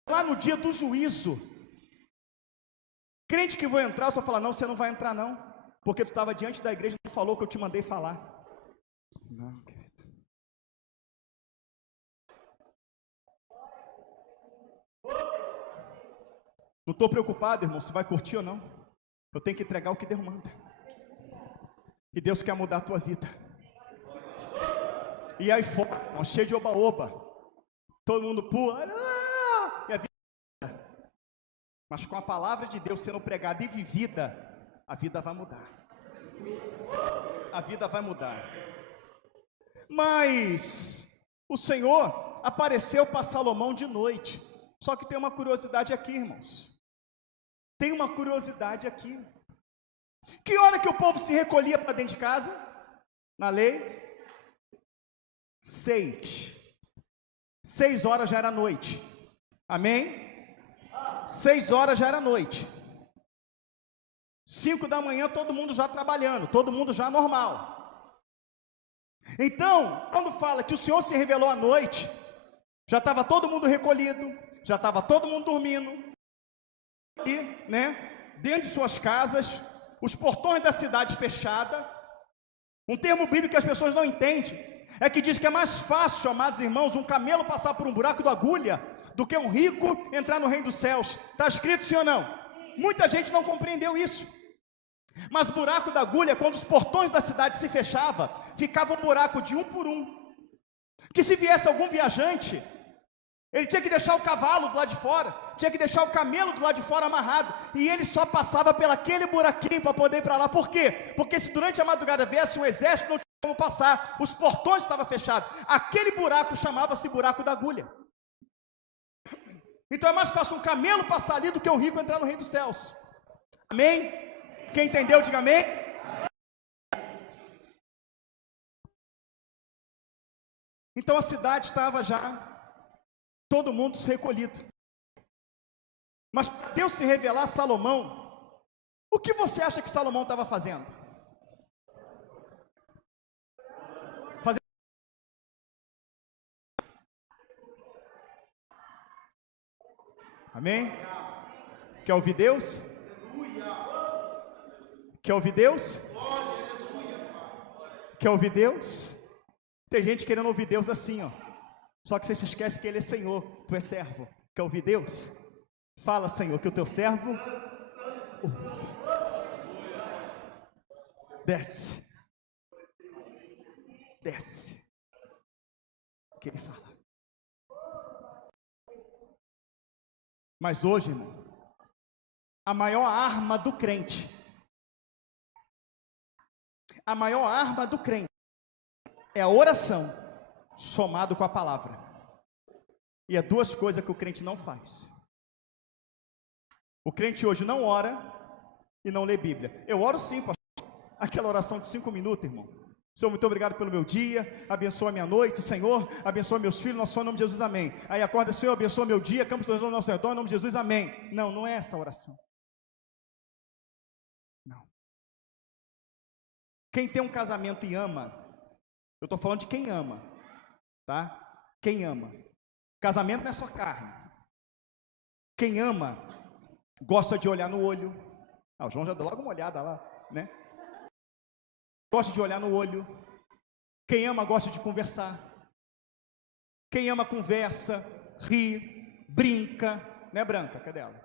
lá no dia do juízo? Crente que vou entrar, só fala, não, você não vai entrar não, porque tu estava diante da igreja e não falou o que eu te mandei falar. Não, querido. Não estou preocupado, irmão, se vai curtir ou não. Eu tenho que entregar o que Deus manda. E Deus quer mudar a tua vida. E aí fora, irmão, cheio de oba-oba. Todo mundo pula. E a vida. Mas com a palavra de Deus sendo pregada e vivida, a vida vai mudar. A vida vai mudar. Mas o Senhor apareceu para Salomão de noite. Só que tem uma curiosidade aqui, irmãos. Tem uma curiosidade aqui. Que hora que o povo se recolhia para dentro de casa? Na lei? 6. 6 horas já era noite. Amém? 6 horas já era noite. 5 da manhã todo mundo já trabalhando, todo mundo já normal. Então, quando fala que o Senhor se revelou à noite, já estava todo mundo recolhido, já estava todo mundo dormindo, e, dentro de suas casas, os portões da cidade fechada. Um termo bíblico que as pessoas não entendem, é que diz que é mais fácil, amados irmãos, um camelo passar por um buraco de agulha, do que um rico entrar no reino dos céus. Está escrito sim ou não? Muita gente não compreendeu isso. Mas buraco da agulha, quando os portões da cidade se fechavam, ficava um buraco de um por um, que se viesse algum viajante, ele tinha que deixar o cavalo do lado de fora, tinha que deixar o camelo do lado de fora amarrado, e ele só passava pelaquele buraquinho para poder ir para lá. Por quê? Porque se durante a madrugada viesse um exército, não tinha como passar, os portões estavam fechados, aquele buraco chamava-se buraco da agulha. Então é mais fácil um camelo passar ali do que um rico entrar no reino dos céus. Amém? Quem entendeu, diga amém. Então a cidade estava já todo mundo recolhido. Mas para Deus se revelar a Salomão, o que você acha que Salomão estava fazendo? Amém? Quer ouvir Deus? Quer ouvir Deus? Quer ouvir Deus? Tem gente querendo ouvir Deus assim, ó. Só que você se esquece que Ele é Senhor, tu é servo. Quer ouvir Deus? Fala, Senhor, que o teu servo desce. Desce. Que Ele fala. Mas hoje, irmão, a maior arma do crente, é a oração, somado com a palavra. E é duas coisas que o crente não faz. O crente hoje não ora e não lê Bíblia. Eu oro sim, pastor. Aquela oração de 5 minutos, irmão. Senhor, muito obrigado pelo meu dia, abençoa a minha noite, Senhor, abençoa meus filhos, nosso nome de Jesus, amém. Aí acorda, Senhor, abençoa meu dia, campos do nosso redor, em nome de Jesus, amém. Não, não é essa a oração. Não. Quem tem um casamento e ama, eu estou falando de quem ama, tá? Quem ama. Casamento não é só carne. Quem ama, gosta de olhar no olho. O João já deu logo uma olhada lá, né? Gosta de olhar no olho. Quem ama gosta de conversar. Quem ama conversa, ri, brinca, né, Branca? Cadê ela?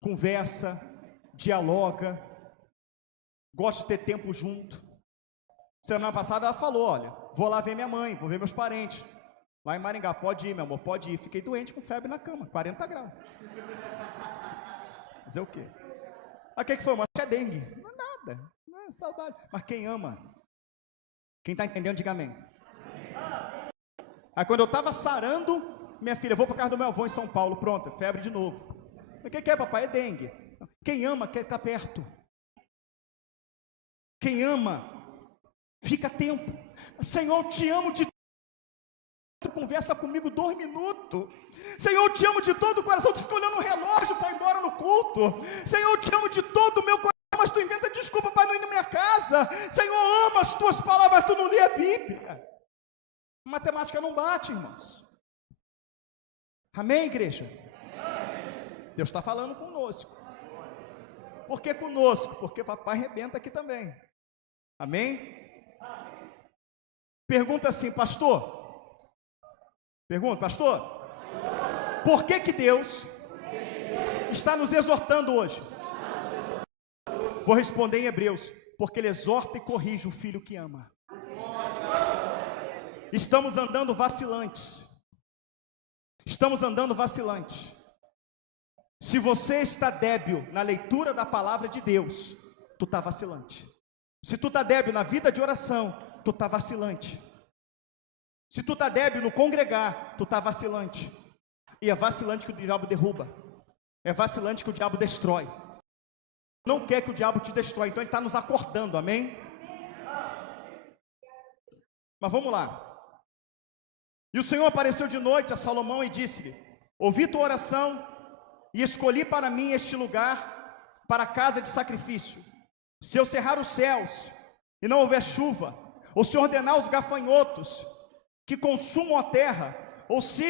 Conversa, dialoga, gosta de ter tempo junto. Semana passada ela falou, olha, vou lá ver minha mãe, vou ver meus parentes. Lá em Maringá, pode ir, meu amor, pode ir. Fiquei doente com febre na cama, 40 graus. Dizer o quê? O que foi? Mas é dengue. Não é nada, não é saudade. Mas quem ama, quem está entendendo, diga amém. Aí quando eu estava sarando, minha filha, vou para casa do meu avô em São Paulo, pronto, febre de novo. O que é, papai? É dengue. Quem ama quer estar perto. Quem ama, fica tempo. Senhor, eu te amo de tu conversa comigo 2 minutos. Senhor, eu te amo de todo o coração. Tu fica olhando o relógio para ir embora no culto. Senhor, eu te amo de todo o meu coração, mas tu inventa desculpa para não ir na minha casa. Senhor, ama as tuas palavras, tu não lê a Bíblia. Matemática não bate, irmãos. Amém, igreja? Amém. Deus está falando conosco. Por que conosco? Porque papai arrebenta aqui também. Amém? Amém. Pergunta assim, pastor. Pergunta, pastor. Por que Deus está nos exortando hoje? Vou responder em Hebreus. Porque Ele exorta e corrige o filho que ama. Estamos andando vacilantes. Estamos andando vacilantes. Se você está débil na leitura da palavra de Deus, tu está vacilante. Se tu está débil na vida de oração, tu está vacilante. Se tu está débil no congregar, tu está vacilante. E é vacilante que o diabo derruba. É vacilante que o diabo destrói. Não quer que o diabo te destrói, então ele está nos acordando, amém? Mas vamos lá. E o Senhor apareceu de noite a Salomão e disse-lhe: ouvi tua oração e escolhi para mim este lugar para a casa de sacrifício. Se eu cerrar os céus e não houver chuva, ou se ordenar os gafanhotos que consumam a terra, ou se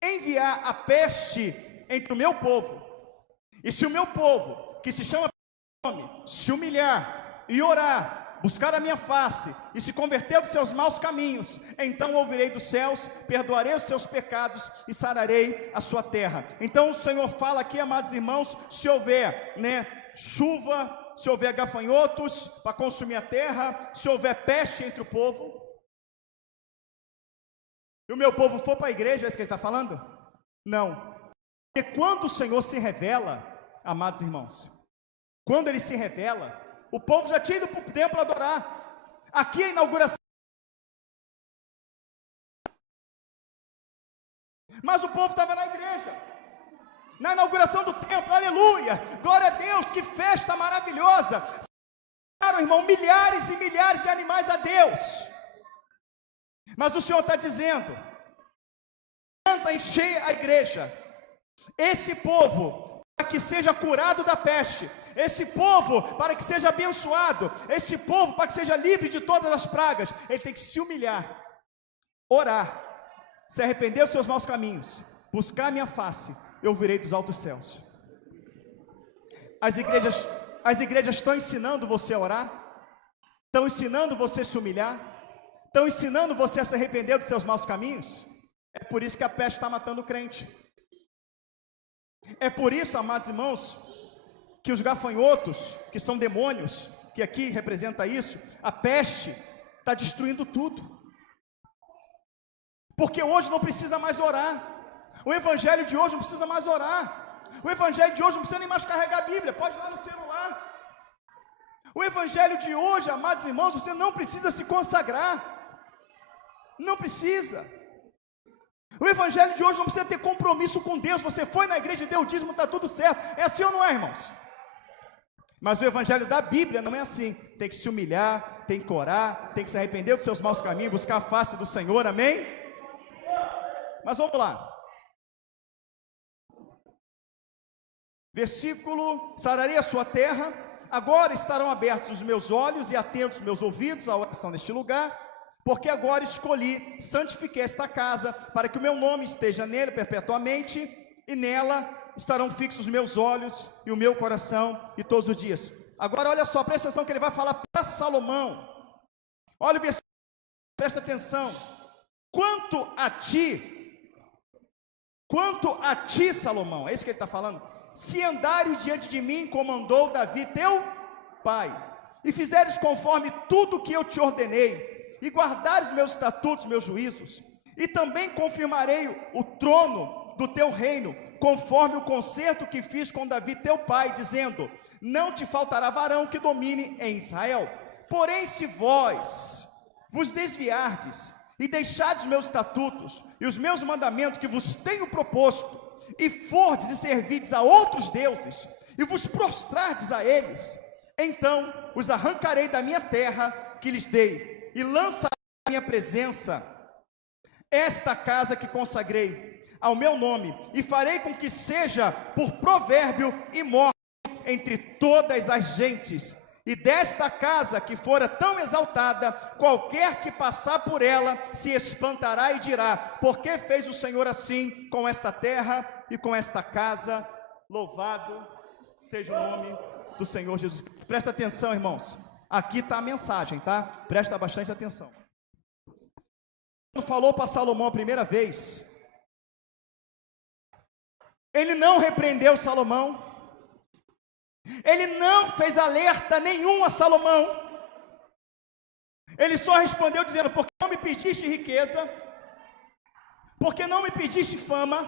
enviar a peste entre o meu povo, e se o meu povo, que se chama pelo nome, se humilhar e orar, buscar a minha face e se converter dos seus maus caminhos, então ouvirei dos céus, perdoarei os seus pecados e sararei a sua terra. Então o Senhor fala aqui, amados irmãos, se houver, chuva, se houver gafanhotos para consumir a terra, se houver peste entre o povo, e o meu povo for para a igreja, é isso que ele está falando? Não. Porque quando o Senhor se revela, amados irmãos, quando ele se revela, o povo já tinha ido para o templo adorar. Aqui a inauguração, mas o povo estava na igreja, na inauguração do templo. Aleluia, glória a Deus, que festa maravilhosa. Irmão, milhares e milhares de animais a Deus. Mas o Senhor está dizendo: tenta encher a igreja, esse povo, para que seja curado da peste, esse povo para que seja abençoado, esse povo para que seja livre de todas as pragas. Ele tem que se humilhar, orar, se arrepender dos seus maus caminhos, buscar a minha face, eu virei dos altos céus. As igrejas estão ensinando você a orar, estão ensinando você a se humilhar, estão ensinando você a se arrepender dos seus maus caminhos. É por isso que a peste está matando o crente. É por isso, amados irmãos, que os gafanhotos, que são demônios, que aqui representa isso, a peste está destruindo tudo. Porque hoje não precisa mais orar. O evangelho de hoje não precisa mais orar. O evangelho de hoje não precisa nem mais carregar a Bíblia, pode ir lá no celular. O evangelho de hoje, amados irmãos, você não precisa se consagrar. Não precisa. O evangelho de hoje não precisa ter compromisso com Deus. Você foi na igreja e deu o dízimo, está tudo certo. É assim ou não é, irmãos? Mas o evangelho da Bíblia não é assim. Tem que se humilhar, tem que orar, tem que se arrepender dos seus maus caminhos, buscar a face do Senhor, amém? Mas vamos lá. Versículo: sararei a sua terra, agora estarão abertos os meus olhos e atentos os meus ouvidos à oração neste lugar, porque agora escolhi, santifiquei esta casa, para que o meu nome esteja nele perpetuamente, e nela estarão fixos os meus olhos e o meu coração e todos os dias. Agora olha só, presta atenção que ele vai falar para Salomão. Olha o versículo, presta atenção. Quanto a ti, Salomão, é isso que ele está falando. Se andares diante de mim, como andou Davi teu pai, e fizeres conforme tudo que eu te ordenei, e guardares meus estatutos, meus juízos, e também confirmarei o trono do teu reino, conforme o concerto que fiz com Davi teu pai, dizendo: não te faltará varão que domine em Israel. Porém, se vós vos desviardes e deixardes meus estatutos e os meus mandamentos que vos tenho proposto, e fordes e servirdes a outros deuses, e vos prostrardes a eles, então os arrancarei da minha terra que lhes dei, e lançarei na minha presença esta casa que consagrei ao meu nome, e farei com que seja por provérbio e morte entre todas as gentes. E desta casa que fora tão exaltada, qualquer que passar por ela se espantará e dirá: por que fez o Senhor assim com esta terra e com esta casa? Louvado seja o nome do Senhor Jesus. Presta atenção, irmãos. Aqui está a mensagem, tá? Presta bastante atenção. Quando falou para Salomão a primeira vez, ele não repreendeu Salomão, ele não fez alerta nenhum a Salomão, ele só respondeu dizendo: porque não me pediste riqueza, porque não me pediste fama,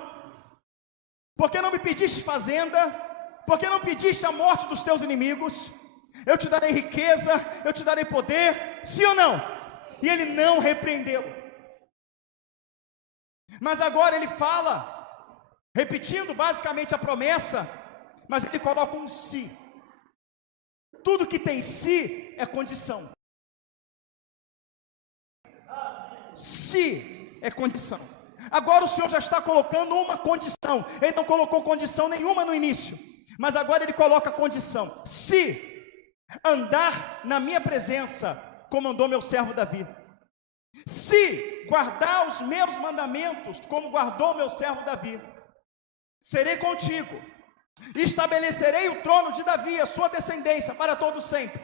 porque não me pediste fazenda, porque não pediste a morte dos teus inimigos, eu te darei riqueza, eu te darei poder, sim ou não? E ele não repreendeu. Mas agora ele fala, repetindo basicamente a promessa, mas ele coloca um se. Tudo que tem se é condição. Se é condição. Agora o Senhor já está colocando uma condição. Ele não colocou condição nenhuma no início, mas agora Ele coloca condição: se andar na minha presença, como andou meu servo Davi, se guardar os meus mandamentos, como guardou meu servo Davi, serei contigo, e estabelecerei o trono de Davi, a sua descendência, para todo sempre.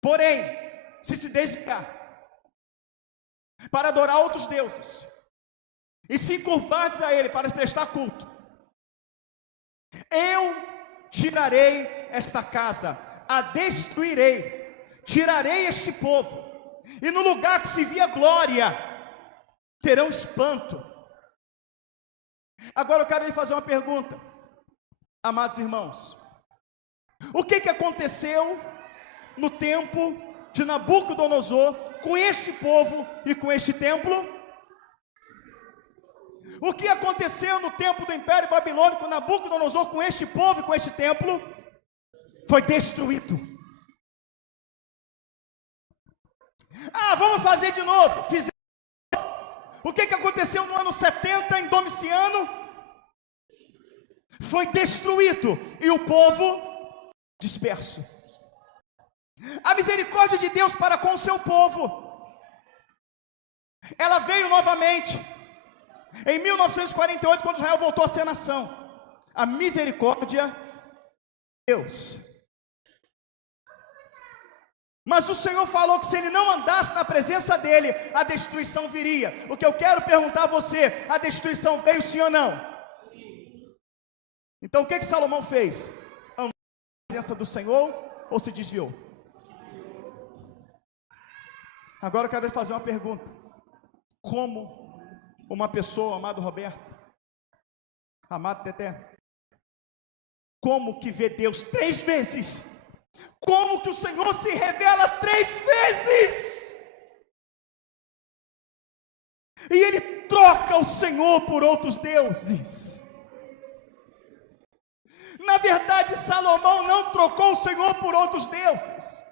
Porém, se desviar para adorar outros deuses, e se encurvardes a Ele para prestar culto, eu tirarei esta casa, a destruirei, tirarei este povo, e no lugar que se via glória, terão espanto. Agora eu quero lhe fazer uma pergunta, amados irmãos: o que aconteceu no tempo de Nabucodonosor com este povo e com este templo? O que aconteceu no tempo do Império Babilônico, Nabucodonosor, com este povo e com este templo? Foi destruído. Vamos fazer de novo. Fizemos. O que aconteceu no ano 70 em Domiciano? Foi destruído e o povo disperso. A misericórdia de Deus para com o seu povo, ela veio novamente em 1948, quando Israel voltou a ser nação. A misericórdia de Deus. Mas o Senhor falou que se ele não andasse na presença dele, a destruição viria. O que eu quero perguntar a você: a destruição veio sim ou não? Sim. Então o que Salomão fez? Andou na presença do Senhor ou se desviou? Agora eu quero lhe fazer uma pergunta: como uma pessoa, amado Roberto, amado Teté, como que vê Deus 3 vezes? Como que o Senhor se revela 3 vezes? E ele troca o Senhor por outros deuses. Na verdade, Salomão não trocou o Senhor por outros deuses.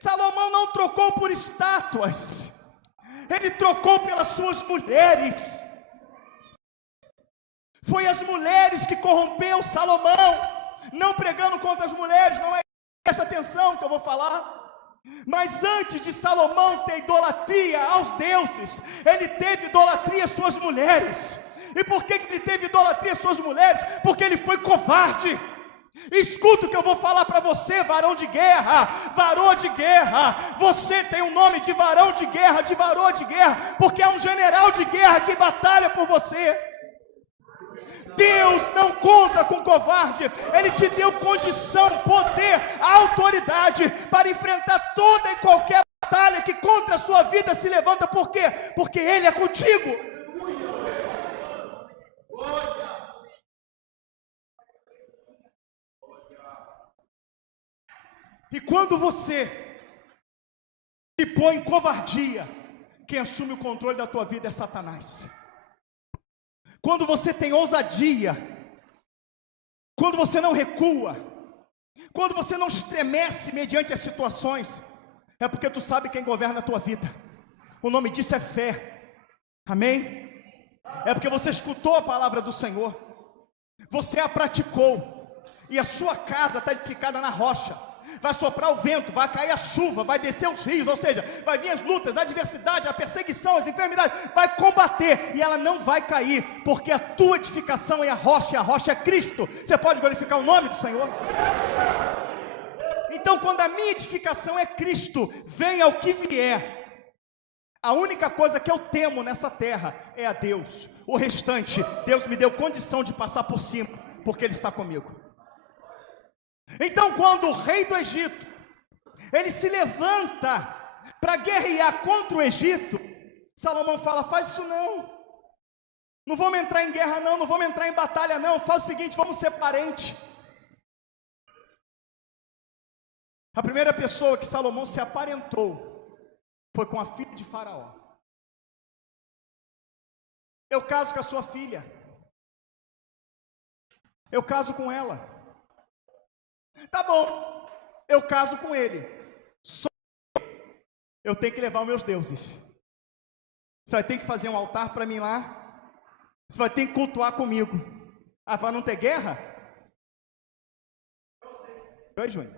Salomão não trocou por estátuas. Ele trocou pelas suas mulheres. Foi as mulheres que corrompeu Salomão. Não pregando contra as mulheres, não é essa atenção que eu vou falar. Mas antes de Salomão ter idolatria aos deuses, ele teve idolatria às suas mulheres. E por que ele teve idolatria às suas mulheres? Porque ele foi covarde. Escuta o que eu vou falar para você, varão de guerra, varão de guerra. Você tem um nome de varão de guerra, de varão de guerra, porque é um general de guerra que batalha por você. Deus não conta com covarde. Ele te deu condição, poder, autoridade para enfrentar toda e qualquer batalha que contra a sua vida se levanta. Por quê? Porque Ele é contigo. E quando você se põe em covardia, quem assume o controle da tua vida é Satanás. Quando você tem ousadia, quando você não recua, quando você não estremece mediante as situações, é porque tu sabe quem governa a tua vida. O nome disso é fé. Amém? É porque você escutou a palavra do Senhor, você a praticou, e a sua casa está edificada na rocha. Vai soprar o vento, vai cair a chuva, vai descer os rios, ou seja, vai vir as lutas, a adversidade, a perseguição, as enfermidades, vai combater, e ela não vai cair, porque a tua edificação é a rocha é Cristo. Você pode glorificar o nome do Senhor? Então, quando a minha edificação é Cristo, venha o que vier, a única coisa que eu temo nessa terra é a Deus. O restante, Deus me deu condição de passar por cima, porque Ele está comigo. Então, quando o rei do Egito, ele se levanta para guerrear contra o Egito, Salomão fala: faz isso não vamos entrar em guerra não vamos entrar em batalha não, faz o seguinte, vamos ser parente. A primeira pessoa que Salomão se aparentou foi com a filha de Faraó. Eu caso com a sua filha, eu caso com ela. Tá bom, eu caso com ele, só que eu tenho que levar os meus deuses. Você vai ter que fazer um altar para mim lá. Você vai ter que cultuar comigo. Ah, para não ter guerra? Oi, Júnior.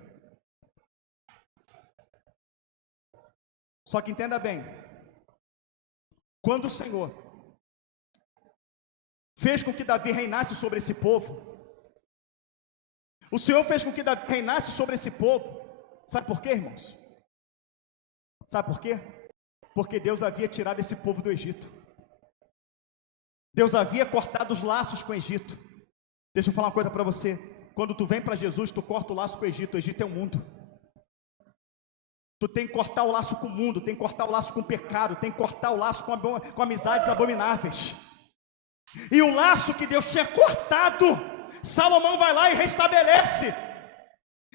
Só que entenda bem. Quando o Senhor fez com que Davi reinasse sobre esse povo, o Senhor fez com que Davi reinasse sobre esse povo. Sabe por quê, irmãos? Sabe por quê? Porque Deus havia tirado esse povo do Egito. Deus havia cortado os laços com o Egito. Deixa eu falar uma coisa para você. Quando tu vem para Jesus, tu corta o laço com o Egito. O Egito é o mundo. Tu tem que cortar o laço com o mundo, tem que cortar o laço com o pecado, tem que cortar o laço com amizades abomináveis. E o laço que Deus tinha cortado, Salomão vai lá e restabelece.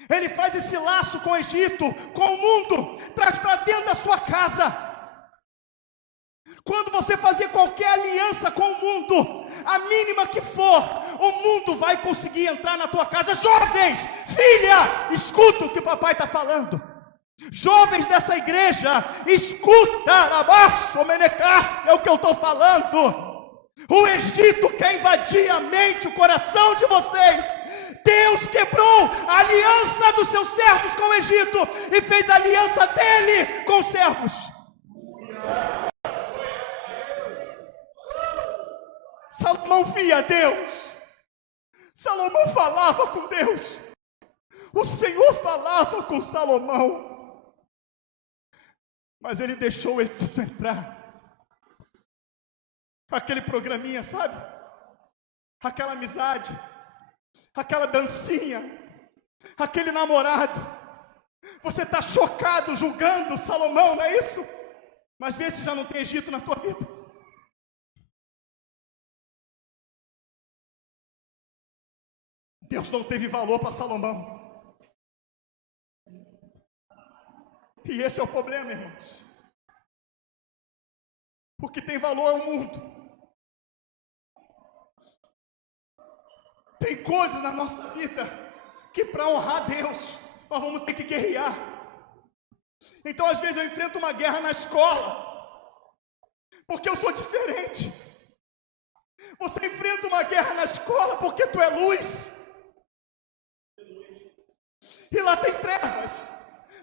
Ele faz esse laço com o Egito, com o mundo, traz para dentro da sua casa. Quando você fazer qualquer aliança com o mundo, a mínima que for, o mundo vai conseguir entrar na tua casa. Jovens, filha, escuta o que o papai está falando. Jovens dessa igreja, escuta, é o que eu estou falando. O Egito quer invadir a mente, o coração de vocês. Deus quebrou a aliança dos seus servos com o Egito e fez a aliança dele com os servos. Salomão via Deus. Salomão falava com Deus. O Senhor falava com Salomão. Mas ele deixou o Egito entrar. Aquele programinha, sabe? Aquela amizade, aquela dancinha, aquele namorado. Você está chocado, julgando Salomão, não é isso? Mas vê se já não tem Egito na tua vida. Deus não teve valor para Salomão. E esse é o problema, irmãos. Porque tem valor ao mundo. Tem coisas na nossa vida que para honrar Deus, nós vamos ter que guerrear. Então às vezes eu enfrento uma guerra na escola, porque eu sou diferente. Você enfrenta uma guerra na escola porque tu é luz, e lá tem trevas.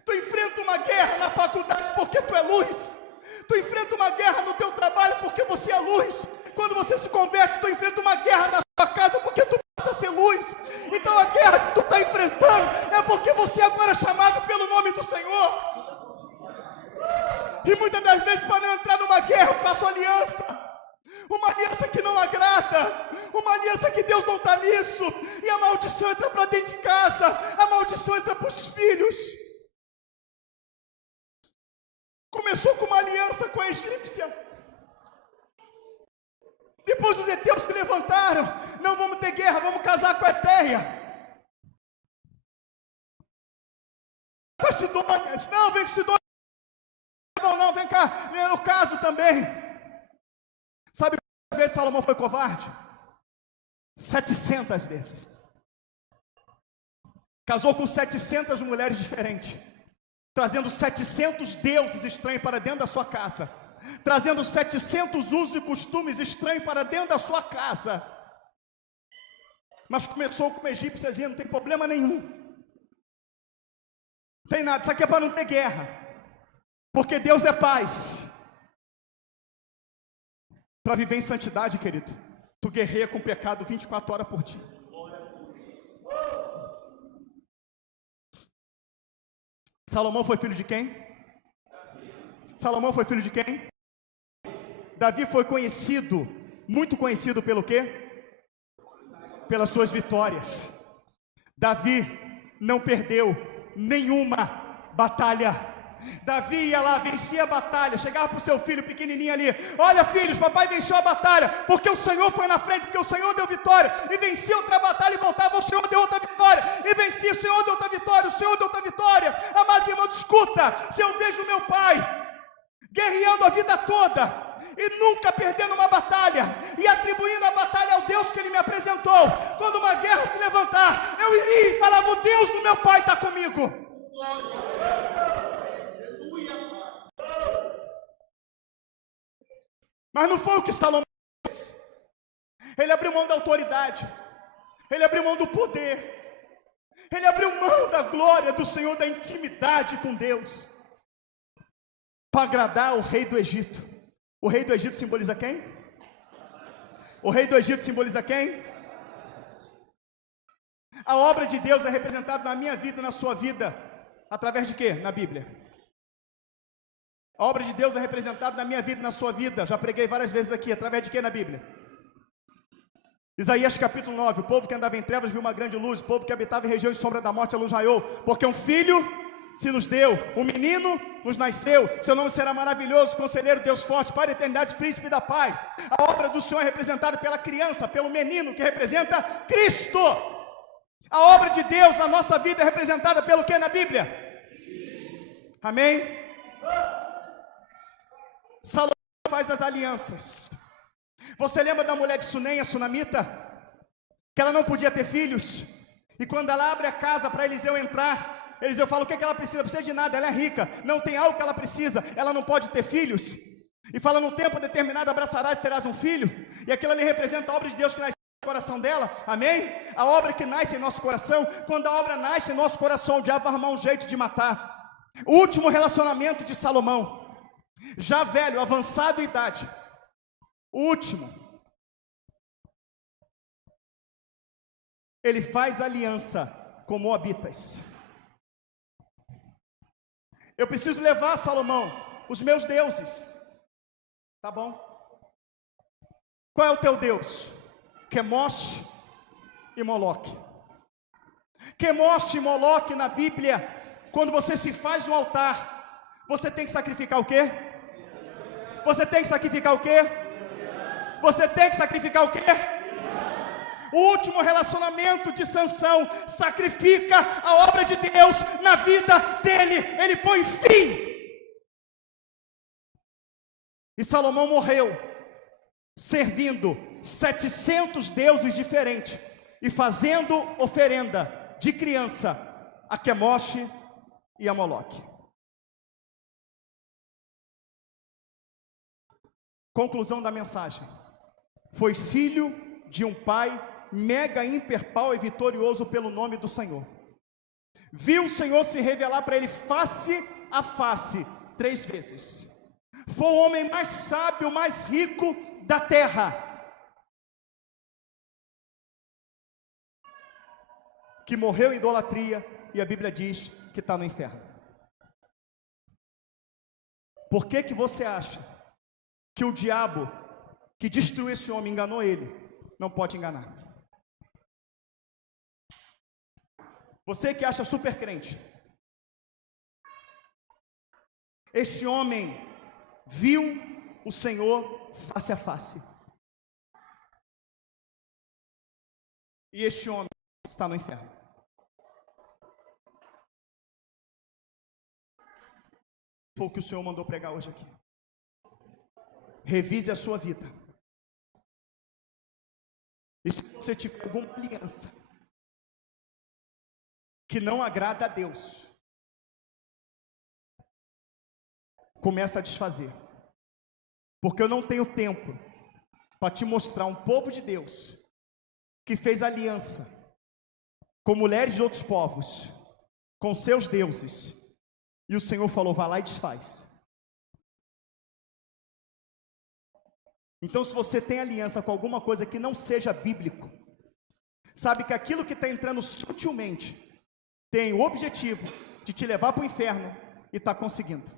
Tu enfrenta uma guerra na faculdade porque tu é luz. Tu enfrenta uma guerra no teu trabalho porque você é luz. Quando você se converte, tu enfrenta uma guerra na sua casa porque tu passa a ser luz. Então a guerra que tu está enfrentando é porque você agora é chamado pelo nome do Senhor. E muitas das vezes, para não entrar numa guerra, eu faço aliança. Uma aliança que não agrada, uma aliança que Deus não está nisso. E a maldição entra para dentro de casa, a maldição entra para os filhos. Começou com uma aliança com a egípcia. Depois os heteus se levantaram. Não vamos ter guerra, vamos casar com a Etéia. Com as Sidônias. Não, vem com Sidônia. Não, vem cá, no caso também. Sabe quantas vezes Salomão foi covarde? 700 vezes. Casou com 700 mulheres diferentes. Trazendo 700 deuses estranhos para dentro da sua casa, trazendo 700 usos e costumes estranhos para dentro da sua casa. Mas começou com uma egípciazinha, não tem problema nenhum, não tem nada, isso aqui é para não ter guerra, porque Deus é paz. Para viver em santidade, querido, tu guerreia com o pecado 24 horas por dia. Salomão foi filho de quem? Salomão foi filho de quem? Davi foi conhecido, muito conhecido pelo quê? Pelas suas vitórias. Davi não perdeu nenhuma batalha. Davi ia lá, vencia a batalha, chegava para o seu filho pequenininho ali: olha filhos, papai venceu a batalha, porque o Senhor foi na frente, porque o Senhor deu vitória, e vencia outra batalha e voltava, o Senhor deu outra vitória, e vencia, o Senhor deu outra vitória, o Senhor deu outra vitória. Amados irmãos, escuta, se eu vejo meu pai guerreando a vida toda, e nunca perdendo uma batalha, e atribuindo a batalha ao Deus que Ele me apresentou, quando uma guerra se levantar, eu iria e falava: o Deus do meu pai está comigo. Mas não foi o que Salomão fez. Ele abriu mão da autoridade, ele abriu mão do poder, ele abriu mão da glória do Senhor, da intimidade com Deus, para agradar o rei do Egito. O rei do Egito simboliza quem? O rei do Egito simboliza quem? A obra de Deus é representada na minha vida e na sua vida, através de quê? Na Bíblia. A obra de Deus é representada na minha vida e na sua vida, já preguei várias vezes aqui, através de quê na Bíblia? Isaías capítulo 9, o povo que andava em trevas viu uma grande luz, o povo que habitava em região de sombra da morte, a luz raiou, porque um filho se nos deu, um menino nos nasceu, seu nome será maravilhoso, conselheiro, Deus forte, para a eternidade, príncipe da paz. A obra do Senhor é representada pela criança, pelo menino, que representa Cristo. A obra de Deus na nossa vida é representada pelo que na Bíblia? Amém? Salomão faz as alianças. Você lembra da mulher de Sunem, a sunamita? Que ela não podia ter filhos. E quando ela abre a casa para Eliseu entrar, Eliseu fala: o que ela precisa? Não precisa de nada, ela é rica. Não tem algo que ela precisa, ela não pode ter filhos. E fala: num tempo determinado abraçarás e terás um filho. E aquilo ali representa a obra de Deus que nasce no coração dela. Amém? A obra que nasce em nosso coração. Quando a obra nasce em nosso coração, o diabo vai arrumar um jeito de matar. O último relacionamento de Salomão, já velho, avançado em idade, o último, ele faz aliança com Moabitas. Eu preciso levar, Salomão, os meus deuses. Tá bom? Qual é o teu Deus? Quemosh e Moloque. Quemosh e Moloque na Bíblia, quando você se faz um altar, você tem que sacrificar o quê? Você tem que sacrificar o quê? Você tem que sacrificar o quê? O último relacionamento de Sansão sacrifica a obra de Deus na vida dele. Ele põe fim. E Salomão morreu servindo 700 deuses diferentes e fazendo oferenda de criança a Quemosh e a Moloque. Conclusão da mensagem: foi filho de um pai mega hiperpau e vitorioso pelo nome do Senhor. Viu o Senhor se revelar para ele face a face 3 vezes. Foi o homem mais sábio, mais rico da terra, que morreu em idolatria, e a Bíblia diz que está no inferno. Por que você acha que o diabo que destruiu esse homem, enganou ele? Não pode enganar. Você que acha super crente, este homem viu o Senhor face a face, e este homem está no inferno. Foi o que o Senhor mandou pregar hoje aqui. Revise a sua vida. E se você tiver alguma aliança que não agrada a Deus, começa a desfazer. Porque eu não tenho tempo para te mostrar um povo de Deus que fez aliança com mulheres de outros povos, com seus deuses, e o Senhor falou: vá lá e desfaz. Então, se você tem aliança com alguma coisa que não seja bíblico, sabe que aquilo que está entrando sutilmente tem o objetivo de te levar para o inferno, e está conseguindo.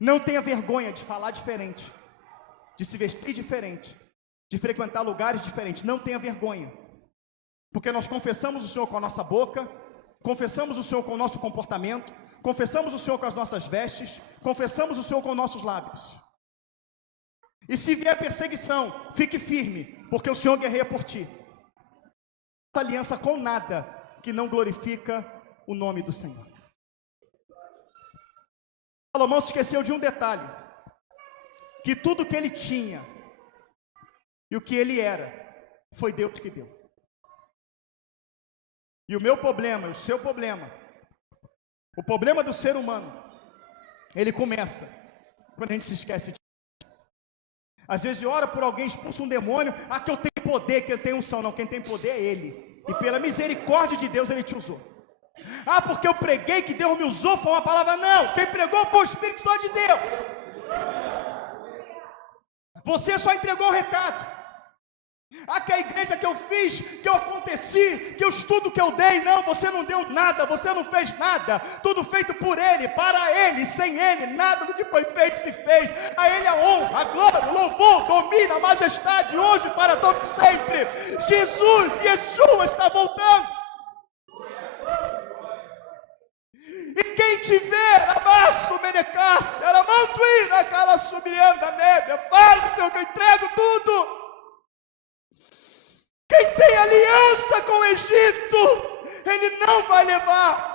Não tenha vergonha de falar diferente, de se vestir diferente, de frequentar lugares diferentes. Não tenha vergonha, porque nós confessamos o Senhor com a nossa boca, confessamos o Senhor com o nosso comportamento, confessamos o Senhor com as nossas vestes, confessamos o Senhor com nossos lábios. E se vier perseguição, fique firme, porque o Senhor guerreia por ti. Não faça aliança com nada que não glorifica o nome do Senhor. Salomão se esqueceu de um detalhe: que tudo que ele tinha e o que ele era, foi Deus que deu. E o meu problema, o seu problema, o problema do ser humano, ele começa Quando a gente se esquece de... Às vezes ora por alguém, expulsa um demônio, que eu tenho poder, que eu tenho unção. Não, quem tem poder é Ele. E pela misericórdia de Deus Ele te usou. Porque eu preguei que Deus me usou, foi uma palavra. Não, quem pregou foi o Espírito Santo de Deus. Você só entregou o recado. Que a igreja que eu fiz, que eu aconteci, que o estudo que eu dei, não, você não deu nada, você não fez nada, tudo feito por Ele, para Ele, sem Ele, nada do que foi feito se fez. A Ele a honra, a glória, o louvor, domínio, a majestade, hoje para todo sempre. Jesus, Yeshua está voltando. E quem te ver, abaixo, menecácia, aramantuí, na cala subiriana da neve, fala, Senhor, que eu entrego tudo. Quem tem aliança com o Egito, ele não vai levar.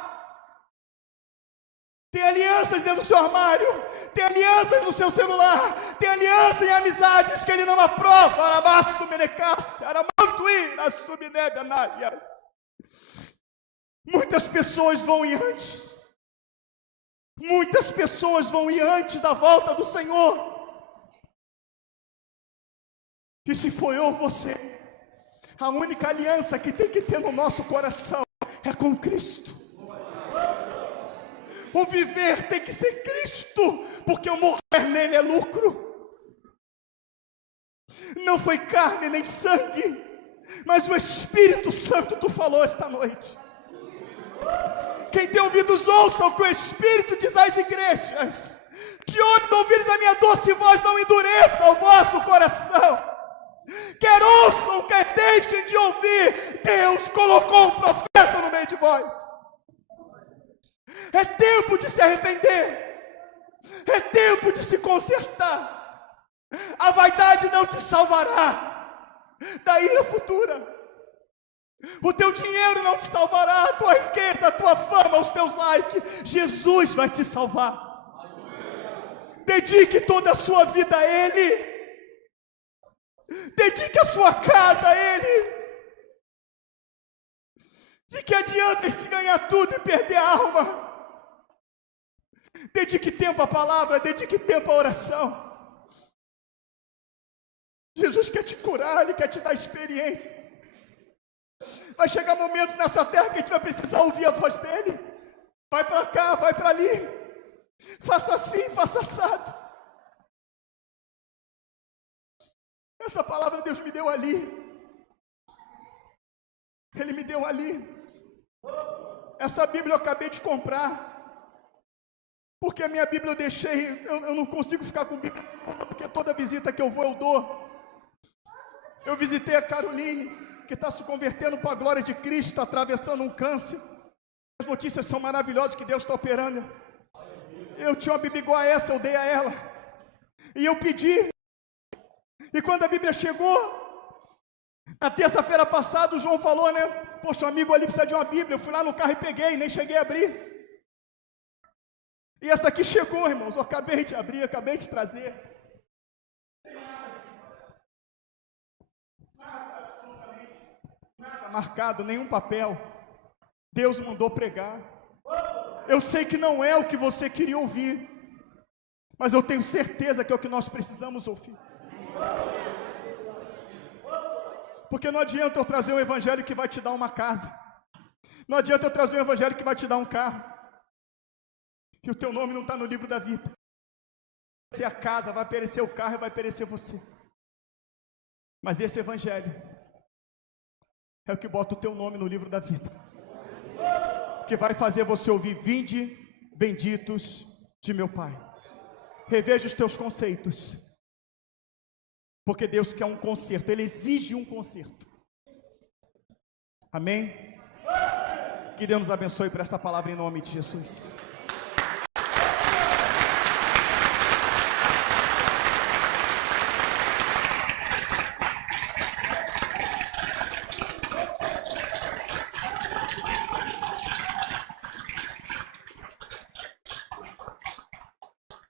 Tem alianças dentro do seu armário, tem alianças no seu celular, tem aliança em amizades que ele não aprova. Arabaço, menecácia, aramantuí, na subnebe, anaias. Muitas pessoas vão ir antes. Muitas pessoas vão ir antes da volta do Senhor. E se foi eu ou você, a única aliança que tem que ter no nosso coração é com Cristo. O viver tem que ser Cristo, porque o morrer nele é lucro. Não foi carne nem sangue, mas o Espírito Santo tu falou esta noite. Quem tem ouvidos ouça o que o Espírito diz às igrejas. Se hoje ouvires a minha doce voz, não endureça o vosso coração. Quer ouçam, quer deixem de ouvir, Deus colocou um profeta no meio de vós. É tempo de se arrepender, é tempo de se consertar. A vaidade não te salvará da ira futura, o teu dinheiro não te salvará, a tua riqueza, a tua fama, os teus likes. Jesus vai te salvar. Dedique toda a sua vida a Ele. Dedique a sua casa a Ele. De que adianta a gente ganhar tudo e perder a alma? Dedique tempo à palavra, dedique tempo à oração. Jesus quer te curar, Ele quer te dar experiência. Vai chegar momentos nessa terra que a gente vai precisar ouvir a voz dEle. Vai para cá, vai para ali. Faça assim, faça assado. Essa palavra Deus me deu ali. Ele me deu ali. Essa Bíblia eu acabei de comprar. Porque a minha Bíblia eu deixei. Eu não consigo ficar com Bíblia, porque toda visita que eu vou eu dou. Eu visitei a Caroline, que está se convertendo para a glória de Cristo, está atravessando um câncer. As notícias são maravilhosas que Deus está operando. Eu tinha uma Bíblia igual a essa, eu dei a ela. E eu pedi. E quando a Bíblia chegou, na terça-feira passada, o João falou, né? Poxa, o amigo ali precisa de uma Bíblia. Eu fui lá no carro e peguei, nem cheguei a abrir. E essa aqui chegou, irmãos. Eu acabei de abrir, acabei de trazer. Nada, absolutamente nada marcado, nenhum papel. Deus mandou pregar. Eu sei que não é o que você queria ouvir, mas eu tenho certeza que é o que nós precisamos ouvir. Porque não adianta eu trazer um evangelho que vai te dar uma casa, não adianta eu trazer um evangelho que vai te dar um carro, e o teu nome não está no livro da vida. Vai perecer a casa, vai perecer o carro e vai perecer você. Mas esse evangelho é o que bota o teu nome no livro da vida, que vai fazer você ouvir: vinde, benditos de meu Pai. Reveja os teus conceitos, porque Deus quer um conserto, Ele exige um conserto. Amém? Que Deus nos abençoe por esta palavra em nome de Jesus.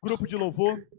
Grupo de louvor.